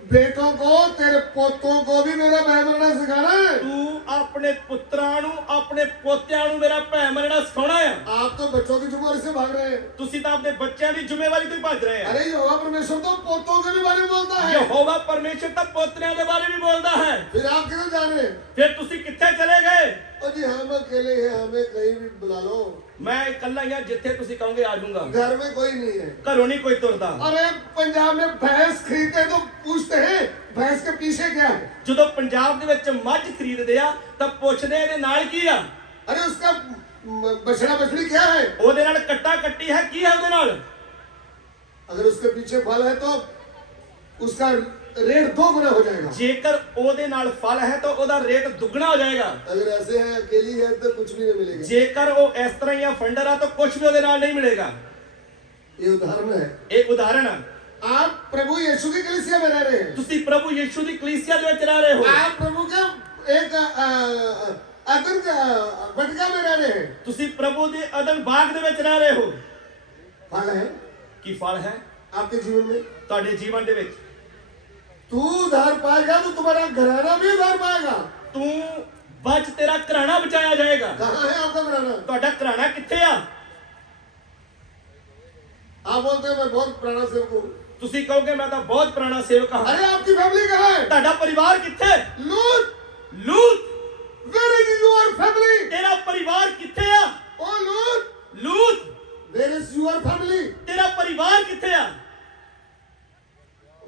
बेटों को तेरे पोतों को भी मेरा भय मानना सिखाना है। ਤੂੰ ਆਪਣੇ ਪੁੱਤਰਾਂ ਨੂੰ ਆਪਣੇ ਪੋਤਿਆਂ ਨੂੰ ਮੇਰਾ ਭੈ ਮੰਨਣਾ ਸਿਖਾਉਣਾ ਆ। आप तो बच्चों की जिम्मेवारी से भाग रहे हैं। ਤੁਸੀਂ ਤਾਂ ਆਪਣੇ ਬੱਚਿਆਂ ਦੀ ਜ਼ਿੰਮੇਵਾਰੀ ਤੋਂ ਹੀ ਭੱਜ ਰਹੇ ਆ। अरे यहोवा परमेश्वर तो पोतों के भी बारे में बोलता है। ਯਹੋਵਾ ਪਰਮੇਸ਼ਰ ਤਾਂ ਪੋਤਰਿਆਂ ਦੇ ਬਾਰੇ ਵੀ ਬੋਲਦਾ ਹੈ। फिर आप किधर जा रहे हैं। ਫਿਰ ਤੁਸੀਂ ਕਿੱਥੇ ਚਲੇ ਗਏ। और जी हम अकेले हैं, हमें कहीं भी बुला लो। ਮੈਂ ਇਕੱਲਾ ਹੀ ਆ, ਜਿੱਥੇ ਤੁਸੀਂ ਕਹੋਗੇ ਆ ਜਾਊਂਗਾ। घर में कोई नहीं है। ਘਰੋਂ ਨਹੀਂ ਕੋਈ ਤੁਰਦਾ। अरे पंजाब में भैंस खरीदते तो पूछते हैं भैंस के पीछे क्या है। ਜਦੋਂ ਪੰਜਾਬ ਦੇ ਵਿੱਚ ਮੱਝ ਖਰੀਦਦੇ ਆ ਤਾਂ ਪੁੱਛਦੇ ਇਹਦੇ ਨਾਲ ਕੀ ਆ। अरे उसका बछड़ा बछड़ी क्या है। ਉਹਦੇ ਨਾਲ ਕੱਟਾ ਕੱਟੀ ਹੈ, ਕੀ ਹੈ ਉਹਦੇ ਨਾਲ। अगर उसके पीछे फल है तो उसका रेट 2 गुना हो जाएगा। ਜੇਕਰ ਉਹਦੇ ਨਾਲ ਫਲ ਹੈ ਤਾਂ ਉਹਦਾ ਰੇਟ ਦੁੱਗਣਾ ਹੋ ਜਾਏਗਾ। अगर ऐसे है अकेली है तो कुछ भी नहीं मिलेगा। ਜੇਕਰ ਉਹ ਇਸ ਤਰ੍ਹਾਂ ਹੀ ਆ ਫੰਡਰ ਆ ਤਾਂ ਕੁਝ ਵੀ ਉਹਦੇ ਨਾਲ ਨਹੀਂ ਮਿਲੇਗਾ। ये उदाहरण है। ਇਹ ਉਦਾਹਰਣ ਆ। आप प्रभु यीशु की कलीसिया में रह रहे हैं। ਤੁਸੀਂ ਪ੍ਰਭੂ ਯੀਸ਼ੂ ਦੀ ਕਲੀਸਿਆ ਦੇ ਵਿੱਚ ਰਹਿ ਰਹੇ ਹੋ। आप प्रभु के एक अदन बटका में रह रहे हैं। ਤੁਸੀਂ ਪ੍ਰਭੂ ਦੇ ਅਦਨ ਬਾਗ ਦੇ ਵਿੱਚ ਰਹਿ ਰਹੇ ਹੋ। फल है ਕੀ ਫਲ ਹੈ आपके जीवन में। ਤੁਹਾਡੇ ਜੀਵਨ ਦੇ ਵਿੱਚ। तू उधार पाएगा तो तुम्हारा घराना भी उधार पाएगा। ਤੂੰ ਬਚ ਤੇਰਾ ਘਰਾਣਾ ਬਚਾਇਆ ਜਾਏਗਾ। कहाँ है आपका घराना। ਤੁਹਾਡਾ ਘਰਾਣਾ ਕਿੱਥੇ ਆ। आप बोलते हैं मैं बहुत पुराना सेवक हूँ। ਤੁਸੀਂ ਕਹੋਗੇ ਮੈਂ ਤਾਂ ਬਹੁਤ ਪੁਰਾਣਾ ਸੇਵਕ ਹਾਂ। अरे आपकी फैमिली कहाँ है। ਤੁਹਾਡਾ ਪਰਿਵਾਰ ਕਿੱਥੇ। लूत ਲੂਤ, वेयर इज योर फैमिली। ਤੇਰਾ ਪਰਿਵਾਰ ਕਿੱਥੇ ਆ। ओ लूत ਲੂਤ, वेयर इज योर फैमिली। ਤੇਰਾ ਪਰਿਵਾਰ ਕਿੱਥੇ ਆ।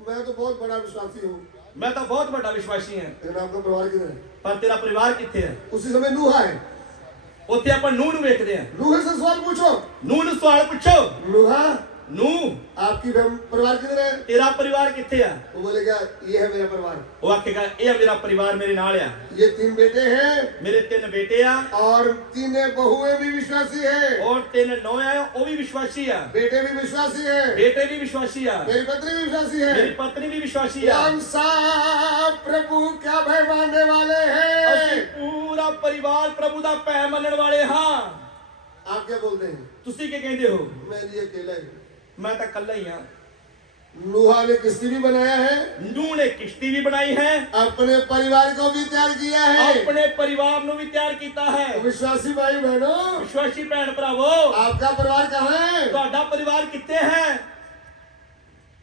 मैं तो बहुत बड़ा विश्वासी हूँ, ਮੈਂ ਤਾਂ ਬਹੁਤ ਵੱਡਾ ਵਿਸ਼ਵਾਸੀ ਹਾਂ, लेकिन आपका परिवार किधर है। ਪਰ ਤੇਰਾ ਪਰਿਵਾਰ ਕਿੱਥੇ ਹੈ। उसी समय नूहा है। ਉੱਥੇ ਆਪਾਂ ਨੂਹ ਨੂੰ ਵੇਖਦੇ ਹਾਂ। नूहे से सवाल पूछो। ਨੂਹ ਨੂੰ ਸਵਾਲ ਪੁੱਛੋ। नूहा ਨੂਹ, आपकी परिवार किधर है। ਤੇਰਾ ਪਰਿਵਾਰ ਕਿੱਥੇ ਆ। वो बोलेगा ये है मेरा परिवार। ਉਹ ਆਖੇਗਾ ਇਹ ਮੇਰਾ ਪਰਿਵਾਰ ਮੇਰੇ ਨਾਲ ਆ। ये 3 बेटे हैं ਮੇਰੇ 3 ਬੇਟੇ ਆ और 3 बहुएं भी विश्वासी है। ਔਰ 3 ਨੌਂ ਆ, ਉਹ ਵੀ ਵਿਸ਼ਵਾਸੀ ਆ। बेटे भी विश्वासी है। ਬੇਟੇ ਵੀ ਵਿਸ਼ਵਾਸੀ ਆ। मेरी पत्नी भी विश्वासी है। ਮੇਰੀ ਪਤਨੀ ਵੀ ਵਿਸ਼ਵਾਸੀ ਆ। हम सब प्रभु क्या भय मानने वाले ਅਸੀਂ हैं। ਪੂਰਾ ਪਰਿਵਾਰ ਪ੍ਰਭੂ ਦਾ ਭੈ ਮੰਨਣ ਵਾਲੇ ਹਾਂ। आप क्या बोलते हैं। ਤੁਸੀਂ ਕੀ ਕਹਿੰਦੇ ਹੋ। मैं जी अकेला ही। ਮੈਂ ਤਾਂ ਇਕੱਲਾ ਹੀ ਆ। नूहा ने किस्ती भी बनाया है। ਨੂਹ ਨੇ ਕਿਸ਼ਤੀ ਵੀ ਬਣਾਈ ਹੈ, अपने परिवार को भी तैयार किया है। ਆਪਣੇ ਪਰਿਵਾਰ ਨੂੰ ਵੀ ਤਿਆਰ ਕੀਤਾ ਹੈ। विश्वासी भाई बहनों, ਵਿਸ਼ਵਾਸੀ ਭੈਣ ਭਰਾਵੋ, आपका परिवार कहाँ है। ਤੁਹਾਡਾ ਪਰਿਵਾਰ ਕਿੱਥੇ ਹੈ।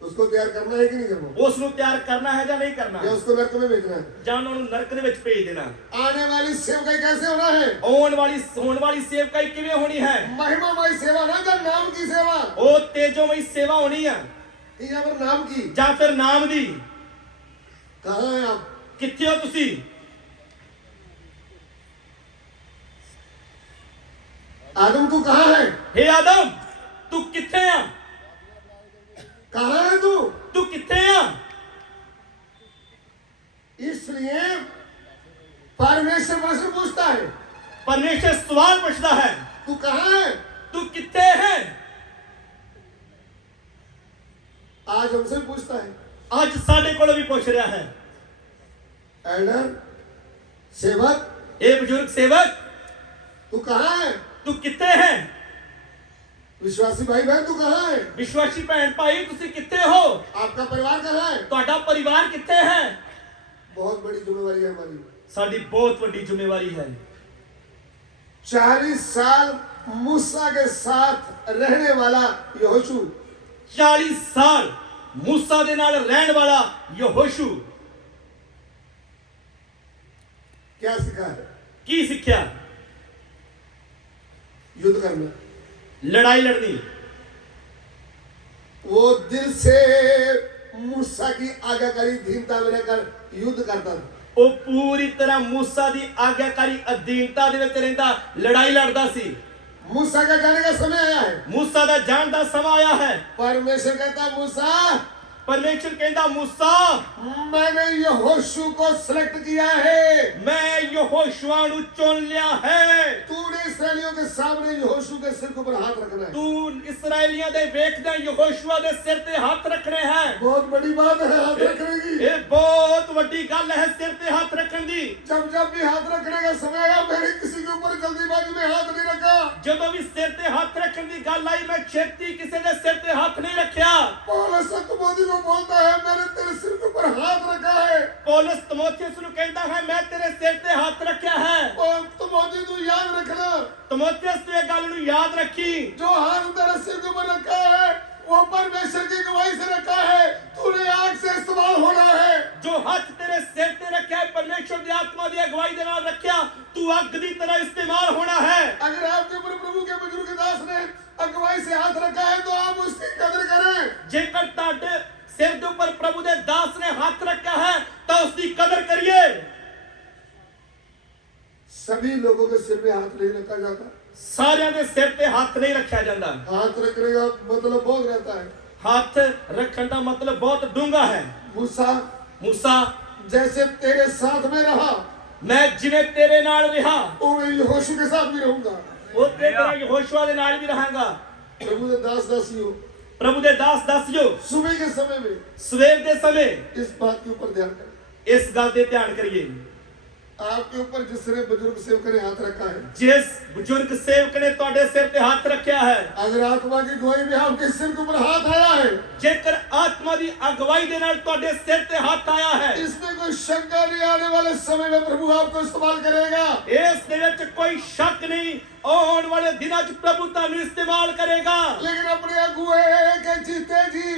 उसको तैयार करना है कि नहीं करना। ਉਸ ਨੂੰ ਤਿਆਰ ਕਰਨਾ ਹੈ ਜਾਂ ਨਹੀਂ ਕਰਨਾ, या उसको नरक में भेजना है। ਜਾਂ ਉਹਨਾਂ ਨੂੰ ਨਰਕ ਦੇ ਵਿੱਚ ਭੇਜ ਦੇਣਾ। आने वाली सेवकाई कैसे होना है। ਹੋਣ ਵਾਲੀ ਸੇਵਕਾਈ ਕਿਵੇਂ ਹੋਣੀ ਹੈ। महिमामय सेवा ना कर नाम की सेवा। ਉਹ ਤੇਜੋਮਈ ਸੇਵਾ ਹੋਣੀ ਆ यहाँ पर नाम की। ਜਾਂ ਫਿਰ ਨਾਮ ਦੀ। कहाँ है आप। ਕਿੱਥੇ ਹੋ ਤੁਸੀਂ। आदम तू कहाँ है। ਹੇ ਆਦਮ, ਤੂੰ ਕਿੱਥੇ ਆ। कहाँ है तू। ਤੂੰ ਕਿੱਥੇ ਆ। इसलिए परमेश्वर परमेश्वर पूछता है ਪਰਮੇਸ਼ਰ ਸਵਾਲ ਪੁੱਛਦਾ ਹੈ, तू कहाँ है। ਤੂੰ ਕਿੱਥੇ ਹੈ। आज हमसे पूछता है। ਅੱਜ ਸਾਡੇ ਕੋਲ ਵੀ ਪੁੱਛ ਰਿਹਾ ਹੈ। एल्डर सेवक, ए बुजुर्ग सेवक, तू कहाँ है? तू कित्ते है? विश्वासी भाई बहन, तू कहाँ है? विश्वासी भैन भाई तुसी कित्ते हो? आपका परिवार कहाँ है? ਤੁਹਾਡਾ परिवार कित्ते है? बहुत बड़ी जिम्मेवारी है हमारी। साडी बहुत बड़ी जिम्मेवारी है। 40 साल मूसा के साथ रहने वाला यहोशू, 40 साल मूसा दे नाल रहन वाला यहोशू क्या सीखा है? की सिक्ख्या? युद्ध करना। लड़ाई लड़नी। वो दिल से मूसा की आज्ञाकारी धीनता में रहकर युद्ध करता था। ਉਹ ਪੂਰੀ ਤਰ੍ਹਾਂ मूसा ਦੀ ਆਗਿਆਕਾਰੀ ਅਧੀਨਤਾ ਦੇ ਵਿੱਚ ਰਹਿੰਦਾ ਲੜਾਈ ਲੜਦਾ ਸੀ। मूसा का जाने का समय आया है। मूसा ਦਾ ਜਾਣ ਦਾ ਸਮਾਂ ਆਇਆ ਹੈ। परमेश्वर कहता, मूसा, परमेश्वर कहता मूसा मैंने यहोशू को सिलेक्ट किया है। मैं यहोशुआ नु चुन लिया है। तूने इस्राएलियों के सामने यहोशू के सिर के ऊपर हाथ रखना है। तू इस्राएलियों दे वेखदा यहोशुआ दे सिर ते हाथ रखने हैं। बहुत बड़ी बात है हाथ रखने की। ये बहुत वड्डी गल है सिर ते हाथ रखन दी। जब जब भी हाथ रखने का समय आया, मैंने किसी के ऊपर जल्दीबाजी में हाथ नहीं रखा। जदों भी सिर ते हाथ रखन दी गल आई मैं छेती किसी दे सिर ते हाथ नहीं रखया। पौलुस तिमोथी को बोलता है, मैंने तेरे सिर के ऊपर हाथ रखा है। पौलुस तिमोथियुस नु कहता है मैं तेरे सिर ते हाथ रखया है। और तिमोथी तू याद रखना, तिमोथियुस तू ये गल नु याद रखी। जो हाथ तेरे सिर के ऊपर रखा है वो परमेश्वर की गवाही से रखा है। तूने आग से इस्तेमाल होना है। जो हाथ तेरे सिर ते रखा है परमेश्वर की आत्मा की अगुवाई दे नाल रखया, तू अग दी तरह इस्तेमाल होना है। अगर आपके ऊपर प्रभु के बुजुर्ग दास ने अगुवाई से हाथ रखा है तो आप उसकी कदर करें। जेकर ताडे सिर दे ऊपर प्रभु दे दास ने हाथ रखा है तो उसकी कदर करिए। सभी लोगों के सिर में हाथ नहीं रखा जाता। सारियां दे सिर ते हाथ नहीं रखा जाता। हाथ रखने का मतलब बहुत रहता है। हाथ रखने का मतलब बहुत डूंगा है। मूसा, मूसा जैसे तेरे साथ में रहा, मैं जिवें तेरे नाल रहा वो मैं यहोशू के साथ भी रहूंगा। वो तेरे यहोशुआ दे नाल भी रहांगा। प्रभु के दास दासियों, प्रभु दे दास दासियो सुबह के समय में सवेर दे समय इस बात के ऊपर ध्यान करें। इस गल दे ध्यान करिए। आपके ऊपर जिसने बुजुर्ग सेवक ने हाथ रखा है, जिस बुजुर्ग सेवक ने ਤੁਹਾਡੇ सिर ते हाथ रखा है, अगर आत्मा की गवाही में आपके सिर के ऊपर हाथ आया है, जेकर आत्मा दी अगवाई दे नाल ਤੁਹਾਡੇ सिर ते हाथ आया है, इसमें कोई शंका नहीं। आने वाले समय में प्रभु आपको इस्तेमाल करेगा। इस दे विच कोई शक नहीं आने वाले दिनां च प्रभु ਤੁਹਾਨੂੰ इस्तेमाल करेगा। लेकिन अपने अगुए के जीते जी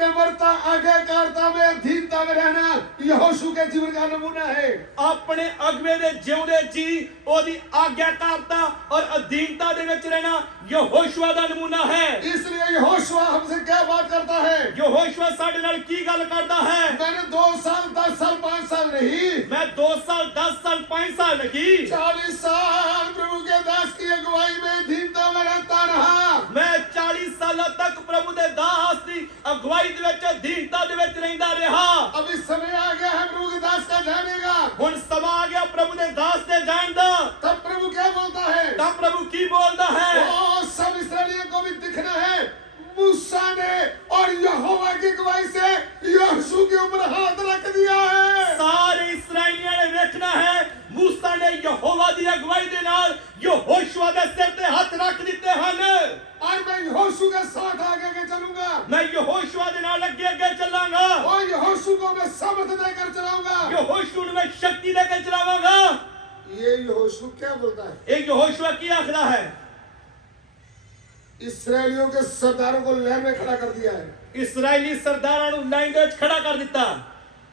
नम्रता, आज्ञाकारिता में, अधीनता में रहना यहोशू के जीवन का नमूना है। अपने अगवे दे जिउंदे जी ओदी आज्ञाकारिता और अधीनता दे विच रहना यहोशुआ दा नमूना है। इसलिए यहोशुआ हमसे क्या बात करता है? यहोशुआ साडे नाल की गल करदा है? मैंने 2 साल 10 साल 5 साल नहीं, मैं 2 साल 10 साल 5 साल नहीं, 40 साल प्रभु के दास की अगुवाई में अधीनता में रहता रहा। मैं 40 साल तक प्रभु दे दास दी अगुवाई दे विच अधीनता दे विच रहिंदा रहा। अभी समय आ गया है प्रभु के दास का जाने का। हुण समा आ गया प्रभु दे दास दे जाण दा। तब प्रभु क्या बोलता है? तब प्रभु की बोलदा है? वो सब इस्राएलियों को भी दिखना है। मूसा ने और यहोवा की गवाही से यहोशू के ऊपर हाथ रख दिया है। सारे इस्राएलियों ने देखना है मूसा ने यहोवा दी अगुवाई दे नाल यहोशुआ दे सिर ते हाथ रख दिते हन। और मैं यहोशू के साथ आगे के चलूंगा। मैं यहोशुआ दे नाल अगे अगे चलांगा। और यहोशू को मैं सामर्थ देकर चलाऊंगा। यहोशू ਨੂੰ मैं शक्ति देकर चलावांगा। ये यहोशू क्या बोलता है? ये यहोशुआ की आखदा है? इस्राएलियों के सरदारों को लाइन में खड़ा कर दिया है। इस्राएली सरदारां ਨੂੰ लाइन ਦੇ ਵਿੱਚ खड़ा कर दिता।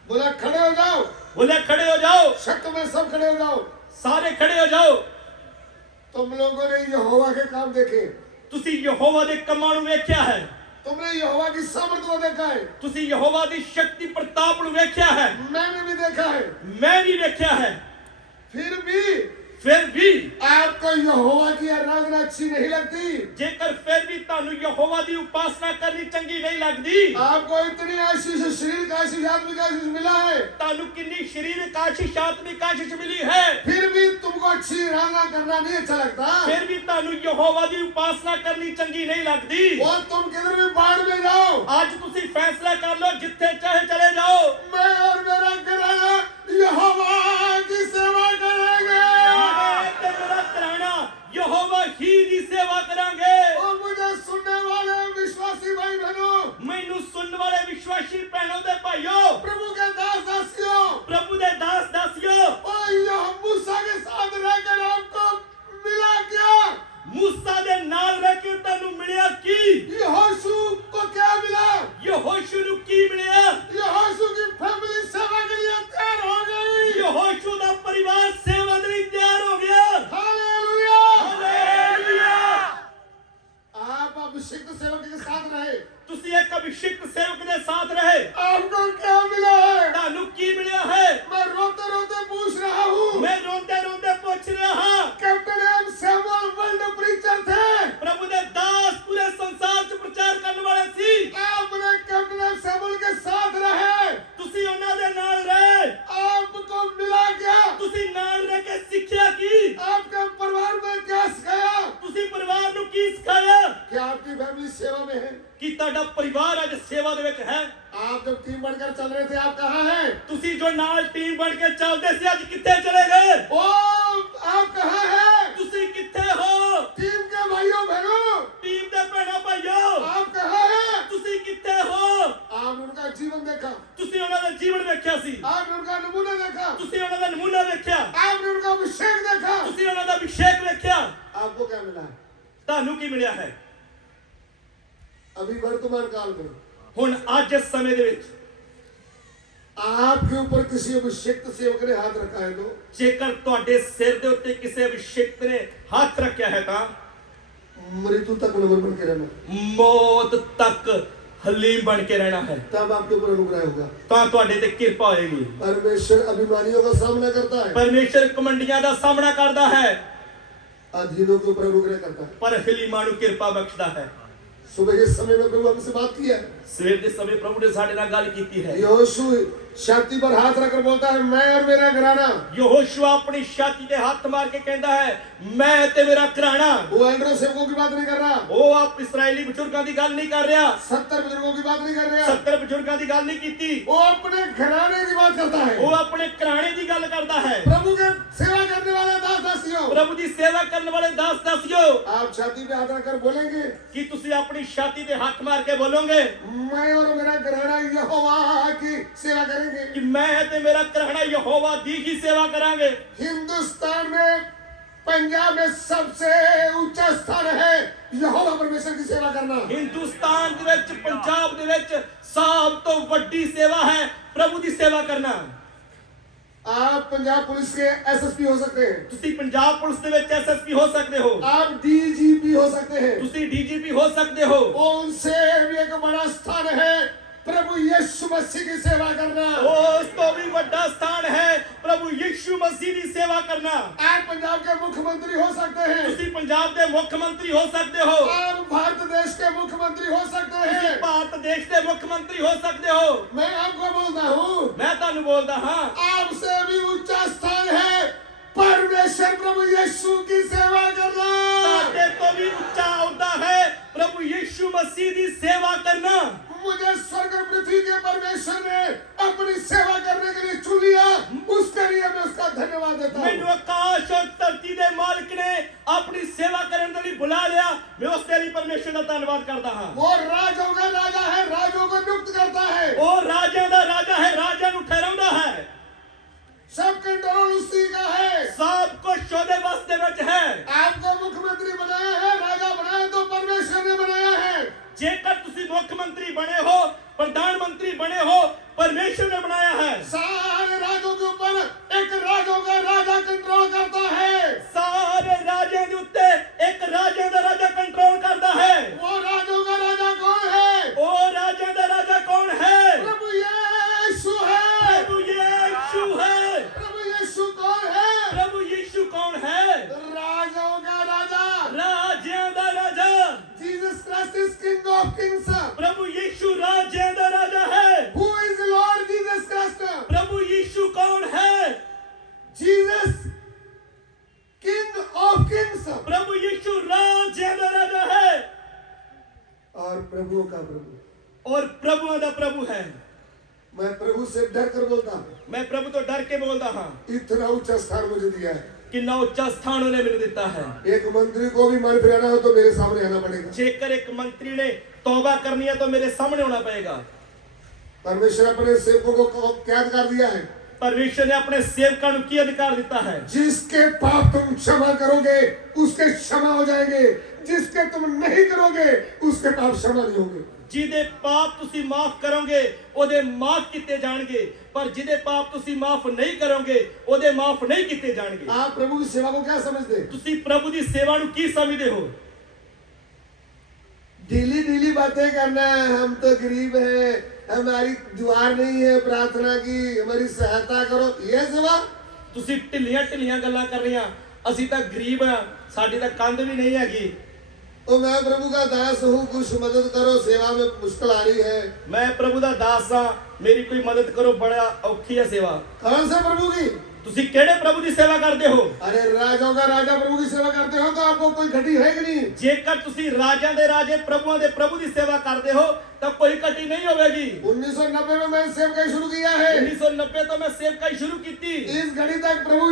बोला खड़े हो जाओ। बोले खड़े हो जाओ। शक में सब खड़े हो जाओ। सारे खड़े हो जाओ। तुम लोगों ने यहोवा के काम देखे। ਤੁਸੀਂ ਯਹੋਵਾ ਦੇ ਕੰਮਾਂ ਨੂੰ ਵੇਖਿਆ ਹੈ। तुमने यहोवा की सामर्थ को देखा है। ਤੁਸੀਂ ਯਹੋਵਾ ਦੀ ਸ਼ਕਤੀ ਪ੍ਰਤਾਪ ਨੂੰ ਵੇਖਿਆ ਹੈ। मैंने भी देखा है। मैं भी ਵੇਖਿਆ है। फिर भी आपको यहोवा की आराधना अच्छी नहीं लगती। जेकर फिर भी ਤੁਹਾਨੂੰ ਯਹੋਵਾ ਦੀ ਉਪਾਸਨਾ ਕਰਨੀ ਚੰਗੀ ਨਹੀਂ ਲੱਗਦੀ। आपको इतनी आशीष, शरीर का आशीष, आत्मिक आशीष मिला है। ਤੁਹਾਨੂੰ किन्नी शारीरिक आशीष आत्मिक आशीष मिली है। फिर भी तुमको अच्छी आराधना करना नहीं अच्छा लगता। फिर भी ਤੁਹਾਨੂੰ ਯਹੋਵਾ ਦੀ ਉਪਾਸਨਾ ਕਰਨੀ ਚੰਗੀ नहीं लगदी। और तुम किधर भी बाढ़ में जाओ। आज ਤੁਸੀਂ फैसला कर लो जिथे चाहे चले जाओ। मैं और मेरा घराना यहोवा की सेवा करें। अभिषिक्त सेवक के साथ रहे। ਤੁਸੀਂ ਇੱਕ ਅਭਿਸ਼ਿਕਤ ਸੇਵਕ ਦੇ ਸਾਥ ਰਹੇ। आपको क्या मिला है? ਤੁਹਾਨੂੰ ਕੀ ਮਿਲਿਆ ਹੈ? मैं रोते रोते पूछ रहा हूँ। ਮੈਂ ਰੋਂਦੇ ਰੋਂਦੇ ਪੁੱਛ ਰਿਹਾ ਹਾਂ। Captain M Samuel world preacher थे। ਪ੍ਰਭੂ ਦੇ ਦਾਸ ਪੂਰੇ ਸੰਸਾਰ 'ਚ ਪ੍ਰਚਾਰ ਕਰਨ ਵਾਲੇ ਸੀ। आपने कैप्टन एम सैमुअल के साथ रहे। ਤੁਸੀਂ ਉਹਨਾਂ ਦੇ ਨਾਲ ਰਹੇ। आपको मिला क्या? ਤੁਸੀਂ ਨਾਲ ਰਹਿ ਕੇ ਸਿੱਖਿਆ ਕੀ? आपके परिवार में क्या सिखाया? ਤੁਸੀਂ ਪਰਿਵਾਰ ਨੂੰ ਕੀ ਸਿਖਾਇਆ? क्या आपकी फैमिली सेवा में है? ਕੀ ਤੁਹਾਡਾ ਪਰਿਵਾਰ ਅੱਜ ਸੇਵਾ ਦੇ ਵਿੱਚ ਹੈ? आप जब टीम बनकर चल रहे थे, आप कहाँ हैं? ਤੁਸੀਂ ਜੋ ਨਾਲ ਟੀਮ ਬਣ ਕੇ ਚੱਲਦੇ ਸੀ ਅੱਜ ਕਿੱਥੇ ਚਲੇ ਗਏ? ओ, आप कहाँ हैं? ਤੁਸੀਂ ਕਿੱਥੇ ਹੋ? टीम के भाइयों बहनों, ਟੀਮ ਦੇ ਭੈਣਾਂ ਭਾਈਓ आप कहाँ हैं? ਤੁਸੀਂ ਕਿੱਥੇ ਹੋ? आपने उनका जीवन देखा। ਤੁਸੀਂ ਉਹਨਾਂ ਦਾ ਜੀਵਨ ਵੇਖਿਆ ਸੀ। आपने उनका नमूना देखा। ਤੁਸੀਂ ਉਹਨਾਂ ਦਾ ਨਮੂਨਾ ਵੇਖਿਆ। आपने उनका अभिषेक देखा। ਤੁਸੀਂ ਉਹਨਾਂ ਦਾ ਅਭਿਸ਼ੇਕ ਵੇਖਿਆ। आपको क्या मिला? ਤੁਹਾਨੂੰ ਕੀ ਮਿਲਿਆ ਹੈ? अभी वर्तमान काल में ਹੁਣ ਅੱਜ ਇਸ ਸਮੇਂ ਦੇ ਵਿੱਚ आपके ऊपर किसी अभिषेक सेवक ने हाथ रखा है तो ਜੇਕਰ ਤੁਹਾਡੇ ਸਿਰ ਦੇ ਉੱਤੇ ਕਿਸੇ ਅਭਿਸ਼ੇਕ ਨੇ ਹੱਥ ਰੱਖਿਆ ਹੈ ਤਾਂ मृत्यु तक नमन बन के रहना, ਮੌਤ ਤੱਕ ਹਲੀਮ ਬਣ ਕੇ ਰਹਿਣਾ ਹੈ। तब आपके ऊपर अनुग्रह होगा। ਤਾਂ ਤੁਹਾਡੇ ਤੇ ਕਿਰਪਾ ਹੋਏਗੀ। परमेश्वर अभिमानियों का सामना करता है, ਪਰਮੇਸ਼ਰ ਕਮੰਡੀਆਂ ਦਾ ਸਾਹਮਣਾ ਕਰਦਾ ਹੈ अधीनों के ऊपर अनुग्रह करता है। ਪਰ ਹਲੀਮਾਂ ਨੂੰ ਕਿਰਪਾ ਬਖਸ਼ਦਾ ਹੈ। सुबह के समय में प्रभु हमसे बात किया है। ਸਵੇਰ ਦੇ ਸਮੇਂ ਪ੍ਰਭੂ ਨੇ ਸਾਡੇ ਨਾਲ ਗੱਲ ਕੀਤੀ ਹੈ। यहोशू छाती पर हाथ रखकर बोलता है, मैं और मेरा घराना। ਯਹੋਸ਼ੂਆ ਆਪਣੀ ਛਾਤੀ ਤੇ ਹੱਥ ਮਾਰ ਕੇ ਕਹਿੰਦਾ ਹੈ ਮੈਂ ਤੇ ਮੇਰਾ ਘਰਾਣਾ। वो एंड्रो सेवकों की बात नहीं कर रहा, ਉਹ ਆਪ ਇਸرائیਲੀ ਬਜ਼ੁਰਗਾਂ ਦੀ ਗੱਲ ਨਹੀਂ ਕਰ ਰਿਹਾ। 70 बुजुर्गों की बात नहीं कर रहा, 70 ਬਜ਼ੁਰਗਾਂ ਦੀ ਗੱਲ ਨਹੀਂ ਕੀਤੀ। वो अपने घराने की बात करता है। ਉਹ ਆਪਣੇ ਘਰਾਣੇ ਦੀ ਗੱਲ ਕਰਦਾ ਹੈ। प्रभु के सेवा करने वाले दास दासियों, ਪ੍ਰਭੂ ਦੀ ਸੇਵਾ ਕਰਨ ਵਾਲੇ ਦਾਸ ਦਾਸੀਓ आप छाती पे हाथ रखकर बोलेंगे, ਕੀ ਤੁਸੀਂ ਆਪਣੀ ਛਾਤੀ ਤੇ ਹੱਥ ਮਾਰ ਕੇ ਬੋਲੋਗੇ मैं और मेरा घराना यहोवा की सेवा करेंगे। ਕਿ ਮੈਂ ਤੇ ਮੇਰਾ ਘਰਾਣਾ ਯਹੋਵਾ ਦੀ ਹੀ ਸੇਵਾ ਕਰਾਂਗੇ। हिंदुस्तान में पंजाब में सबसे ऊंचा स्थान है यहोवा परमेश्वर की सेवा करना। ਹਿੰਦੁਸਤਾਨ ਦੇ ਵਿੱਚ ਪੰਜਾਬ ਦੇ ਵਿੱਚ ਸਭ ਤੋਂ ਵੱਡੀ ਸੇਵਾ ਹੈ ਪ੍ਰਭੂ ਦੀ ਸੇਵਾ ਕਰਨਾ। आप पंजाब पुलिस के एसएसपी हो सकते हैं, ਤੁਸੀਂ ਪੰਜਾਬ ਪੁਲਿਸ ਦੇ ਵਿੱਚ ਐਸਐਸਪੀ ਹੋ ਸਕਦੇ ਹੋ। आप डीजीपी हो सकते हैं, ਤੁਸੀਂ ਡੀਜੀਪੀ ਹੋ ਸਕਦੇ ਹੋ। उनसे भी एक बड़ा स्थान है प्रभु यीशु मसीह की सेवा करना। ਉਸ ਤੋਂ ਵੀ ਵੱਡਾ ਸਥਾਨ ਹੈ ਪ੍ਰਭੂ ਯਿਸੂ ਮਸੀਹ ਦੀ ਸੇਵਾ ਕਰਨਾ। आप पंजाब के मुख्यमंत्री हो सकते हैं, ਤੁਸੀਂ ਪੰਜਾਬ ਦੇ ਮੁੱਖ ਮੰਤਰੀ ਹੋ ਸਕਦੇ ਹੋ। आप भारत देश के मुख्यमंत्री हो सकते ਤੁਸੀਂ हैं। ਭਾਰਤ ਦੇਸ਼ ਦੇ ਮੁੱਖ ਮੰਤਰੀ ਹੋ ਸਕਦੇ ਹੋ। मैं आपको बोलता हूँ, ਮੈਂ ਤੁਹਾਨੂੰ ਬੋਲਦਾ ਹਾਂ आपसे भी ऊंचा स्थान है परमेश्वर प्रभु यीशु की सेवा करना। ਤੁਹਾਡੇ ਤੋਂ ਵੀ ਉੱਚਾ ਅਹੁਦਾ ਹੈ ਪ੍ਰਭु ਯਿਸੂ ਮਸੀਹ ਦੀ ਸੇਵਾ ਕਰਨਾ। मुझे स्वर्ग और पृथ्वी के परमेश्वर ने अपनी सेवा करने के लिए चुन लिया, उसके लिए मैं उसका धन्यवाद देता हूँ। ਮੈਨੂੰ ਆਕਾਸ਼ ਔਰ ਧਰਤੀ ਦੇ ਮਾਲਕ ਨੇ ਆਪਣੀ ਸੇਵਾ ਕਰਨ ਦੇ ਲਈ ਬੁਲਾ ਲਿਆ। ਮੈਂ ਉਸ ਦੇ ਲਈ ਪਰਮੇਸ਼ਰ ਦਾ ਧੰਨਵਾਦ ਕਰਦਾ ਹਾਂ। वो राजों का राजा है, राजों को नियुक्त करता है, ਉਹ ਰਾਜਿਆਂ ਦਾ ਰਾਜਾ ਹੈ, ਰਾਜਿਆਂ ਨੂੰ ਠਹਿਰਾਉਂਦਾ ਹੈ। सब कंट्रोल उसी का है। ਸਭ ਕੁਝ ਉਹਦੇ ਵੱਸ ਦੇ ਵਿੱਚ ਹੈ। आपको मुख्यमंत्री बनाया है, राजा बनाया तो परमेश्वर ने बनाया है। ਜੇਕਰ ਤੁਸੀਂ ਮੁੱਖ ਮੰਤਰੀ ਬਣੇ ਹੋ, ਪ੍ਰਧਾਨ ਮੰਤਰੀ ਬਣੇ ਹੋ, ਪਰਮੇਸ਼ਰ ਨੇ ਬਣਾਇਆ ਹੈ। सारे राज्यों के ऊपर एक राजों का राजा कंट्रोल करता है। ਸਾਰੇ ਰਾਜਿਆਂ ਦੇ ਉੱਤੇ ਇੱਕ ਰਾਜਿਆਂ ਦਾ ਰਾਜਾ ਕੰਟਰੋਲ ਕਰਦਾ ਹੈ। वो राजों का राजा कौन है? ਉਹ ਰਾਜਿਆਂ ਦਾ ਰਾਜਾ ਕੌਣ ਹੈ? प्रभु यीशु है। ਪ੍ਰਭੂ ਯਿਸੂ ਹੈ। प्रभु यीशु कौन है? ਪ੍ਰਭੂ ਯਿਸੂ ਕੌਣ ਹੈ? राजाओं का राजा। ਰਾਜਿਆਂ ਦਾ ਰਾਜਾ। Jesus Christ is King of Kings. ਪ੍ਰਭੂ ਯਿਸੂ ਰਾਜਿਆਂ ਦਾ ਰਾਜਾ ਹੈ। Who is Lord Jesus Christ? ਪ੍ਰਭੂ ਯਿਸੂ ਕੌਣ ਹੈ? Jesus, King of Kings. ਪ੍ਰਭੂ ਯਿਸੂ ਰਾਜਿਆਂ ਦਾ ਰਾਜਾ ਹੈ और प्रभुओं का प्रभु। ਔਰ ਪ੍ਰਭੂਆਂ ਦਾ ਪ੍ਰਭੂ ਹੈ। मैं प्रभु से डर कर बोलता हूँ, ਮੈਂ ਪ੍ਰਭੂ ਤੋਂ ਡਰ ਕੇ ਬੋਲਦਾ ਹਾਂ। इतना ऊंचा स्थान मुझे दिया है। ਕਿੰਨਾ ਉੱਚਾ ਸਥਾਨ ਉਹਨੇ ਮੈਨੂੰ ਦਿੱਤਾ ਹੈ। एक मंत्री को भी मन फिराना हो तो मेरे सामने आना पड़ेगा। ਜੇਕਰ ਇੱਕ ਮੰਤਰੀ ਨੇ ਤੌਬਾ ਕਰਨੀ ਹੈ ਤਾਂ ਮੇਰੇ ਸਾਹਮਣੇ ਆਉਣਾ ਪਏਗਾ। परमेश्वर अपने सेवकों को क्या अधिकार दिया है? ਪਰਮੇਸ਼ਰ ਨੇ ਆਪਣੇ ਸੇਵਕਾਂ ਨੂੰ ਕੀ ਅਧਿਕਾਰ ਦਿੱਤਾ ਹੈ? जिसके पाप तुम क्षमा करोगे उसके क्षमा हो जाएंगे, जिसके तुम नहीं करोगे उसके पाप क्षमा नहीं होंगे। ਜਿਹਦੇ ਪਾਪ ਤੁਸੀਂ ਮਾਫ ਕਰੋਗੇ ਉਹਦੇ ਮਾਫ ਕੀਤੇ ਜਾਣਗੇ, ਪਰ ਜਿਹਦੇ ਪਾਪ ਤੁਸੀਂ ਮਾਫ ਨਹੀਂ ਕਰੋਗੇ ਉਹਦੇ ਮਾਫ ਨਹੀਂ ਕੀਤੇ ਜਾਣਗੇ। आप प्रभु की सेवा को क्या समझते हैं? ਤੁਸੀਂ ਪ੍ਰਭੂ ਦੀ ਸੇਵਾ ਨੂੰ ਕੀ ਸਮਝਦੇ ਹੋ? ढीली ढीली बातें करना है, हम तो गरीब हैं, हमारी द्वार नहीं है प्रार्थना की, हमारी सहायता करो, ये सेवा। ਤੁਸੀਂ ਢਿੱਲੀਆਂ ਢਿੱਲੀਆਂ ਗੱਲਾਂ ਕਰ ਰਹੀਆਂ, ਅਸੀਂ ਤਾਂ ਗਰੀਬ ਆ, ਸਾਡੀ ਤਾਂ ਕੰਧ ਵੀ ਨਹੀਂ ਹੈਗੀ। और मैं प्रभु का दास हूँ, कुछ मदद करो, सेवा में मुश्किल आ रही है। ਮੈਂ ਪ੍ਰਭੂ ਦਾ ਦਾਸ ਹਾਂ, ਮੇਰੀ ਕੋਈ ਮਦਦ ਕਰੋ, ਬੜਾ ਔਖੀ ਹੈ ਸੇਵਾ। कौन से प्रभु की? ਤੁਸੀਂ ਕਿਹੜੇ ਪ੍ਰਭੂ ਦੀ ਸੇਵਾ ਕਰਦੇ ਹੋ? अरे राजाओं का राजा प्रभु की सेवा करते हो तो आपको कोई घटी है कि नहीं? ਜੇਕਰ ਤੁਸੀਂ ਰਾਜਿਆਂ ਦੇ ਰਾਜੇ ਪ੍ਰਭੂਆਂ ਦੇ ਪ੍ਰਭੂ ਦੀ ਸੇਵਾ ਕਰਦੇ ਹੋ ਤਾਂ ਕੋਈ ਘਟੀ ਨਹੀਂ ਹੋਵੇਗੀ। 1990 में मैंने सेवकाई शुरू किया है। 1990 ਤੋਂ ਮੈਂ ਸੇਵਕਾਈ ਸ਼ੁਰੂ ਕੀਤੀ। इस घड़ी तक प्रभु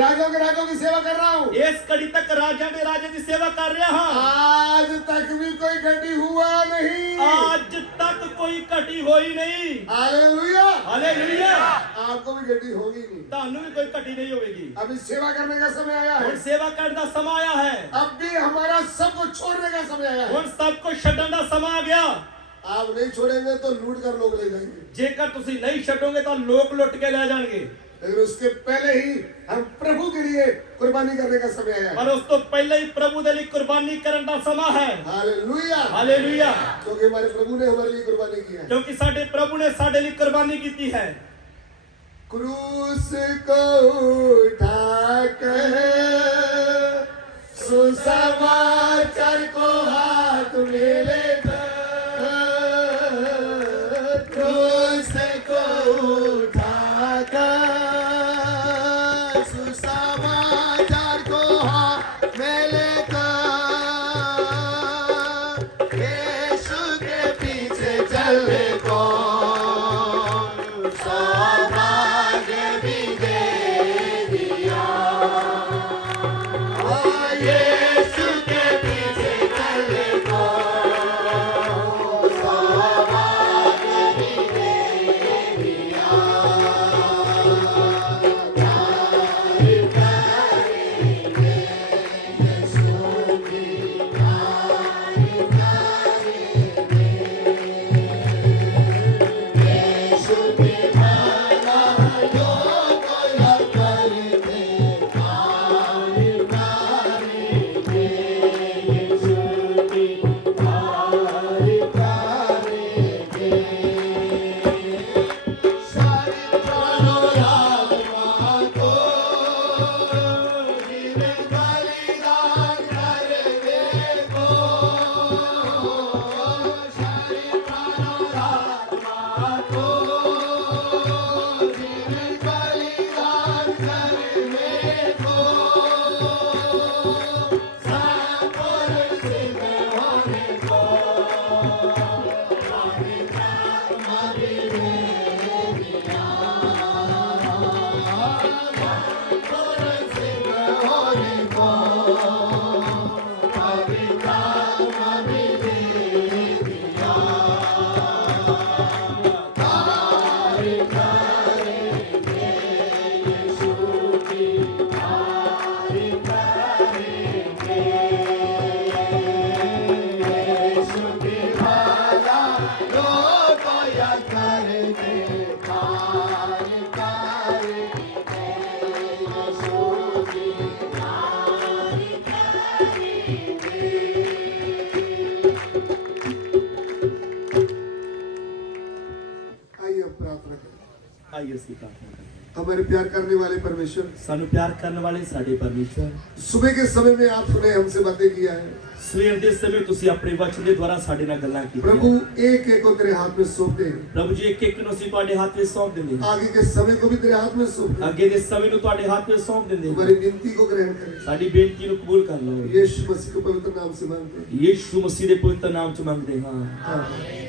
राजाओं के राजाओं की सेवा कर रहा हूँ। ਇਸ ਘੜੀ ਤੱਕ ਰਾਜਿਆਂ ਦੇ ਰਾਜੇ ਦੀ ਸੇਵਾ ਕਰ ਰਿਹਾ ਹਾਂ। आज तक भी कोई घटी हुआ नहीं। ਅੱਜ ਤੱਕ ਕੋਈ ਘਟੀ ਹੋਈ ਨਹੀਂ। हालेलुया। ਹਾਲੇਲੂਇਆ। आपको भी घटी होगी नहीं। ਤੁਹਾਨੂੰ ਵੀ ਕੋਈ ਘਟੀ ਨਹੀਂ ਹੋਵੇਗੀ। अभी सेवा करने का समय आया है। ਹੁਣ ਸੇਵਾ ਕਰਨ ਦਾ ਸਮਾਂ ਆਇਆ ਹੈ। अब भी हमारा सबको छोड़ने का समय आया है। ਹੁਣ ਸਭ ਕੁਝ ਛੱਡਣ ਦਾ ਸਮਾਂ ਆ ਗਿਆ। आप नहीं छोड़ेंगे तो लूट कर लोग ले जाएंगे। ਜੇਕਰ ਤੁਸੀਂ ਨਹੀਂ ਛੱਡੋਗੇ ਤਾਂ ਲੋਕ ਲੁੱਟ ਕੇ ਲੈ ਜਾਣਗੇ। लेकिन उसके पहले ही हम प्रभु के लिए कुर्बानी करने का समय आया है। ਪਰ ਉਸ ਤੋਂ ਪਹਿਲਾਂ ਹੀ ਪ੍ਰਭੂ ਦੇ ਲਈ ਕੁਰਬਾਨੀ ਕਰਨ ਦਾ ਸਮਾਂ ਹੈ। हालेलुया। ਹਾਲੇਲੂਇਆ। क्योंकि हमारे प्रभु ने हमारे लिए कुर्बानी की है। ਕਿਉਂਕਿ ਸਾਡੇ ਪ੍ਰਭੂ ਨੇ ਸਾਡੇ ਲਈ ਕੁਰਬਾਨੀ ਕੀਤੀ ਹੈ। क्रूस को उठाकर सुसमाचार को हाथ में लेकर, क्रूस को उठाकर सुसमाचार को हाथ में लेकर, यीशु के पीछे चले को ਆਈਏ ਅਸੀਂ ਪ੍ਰਾਰਥਨਾ ਕਰੀਏ। हमारे प्यार करने वाले परमेश्वर, ਸਾਨੂੰ ਪਿਆਰ ਕਰਨ ਵਾਲੇ ਸਾਡੇ ਪਰਮੇਸ਼ਵਰ, सुबह के समय में आपने हमसे बातें किया है। ਸਵੇਰ ਦੇ ਸਮੇਂ ਤੁਸੀਂ ਆਪਣੇ ਵਚਨ ਦੇ ਦੁਆਰਾ ਸਾਡੇ ਨਾਲ ਗੱਲਾਂ ਕੀਤੀਆਂ। प्रभु एक एक को तेरे हाथ में सौंपते हैं। ਪ੍ਰਭੂ ਜੀ ਇੱਕ ਇੱਕ ਨੂੰ ਅਸੀਂ ਤੁਹਾਡੇ ਹੱਥ ਵਿੱਚ ਸੌਂਪ ਦਿੰਦੇ ਹਾਂ। आगे के समय को भी तेरे हाथ में सौंपते हैं। ਅੱਗੇ ਦੇ ਸਮੇਂ ਨੂੰ ਤੁਹਾਡੇ ਹੱਥ ਵਿੱਚ ਸੌਂਪ ਦਿੰਦੇ ਹਾਂ। हमारी विनती को ग्रहण करें। ਸਾਡੀ ਬੇਨਤੀ ਨੂੰ ਕਬੂਲ ਕਰ ਲਓ। यीशु मसीह के पवित्र नाम से मांगते हैं। ਯੀਸ਼ੂ ਮਸੀਹ ਦੇ ਪਵਿੱਤਰ ਨਾਮ ਚ ਮੰਗਦੇ ਹਾਂ। आमीन।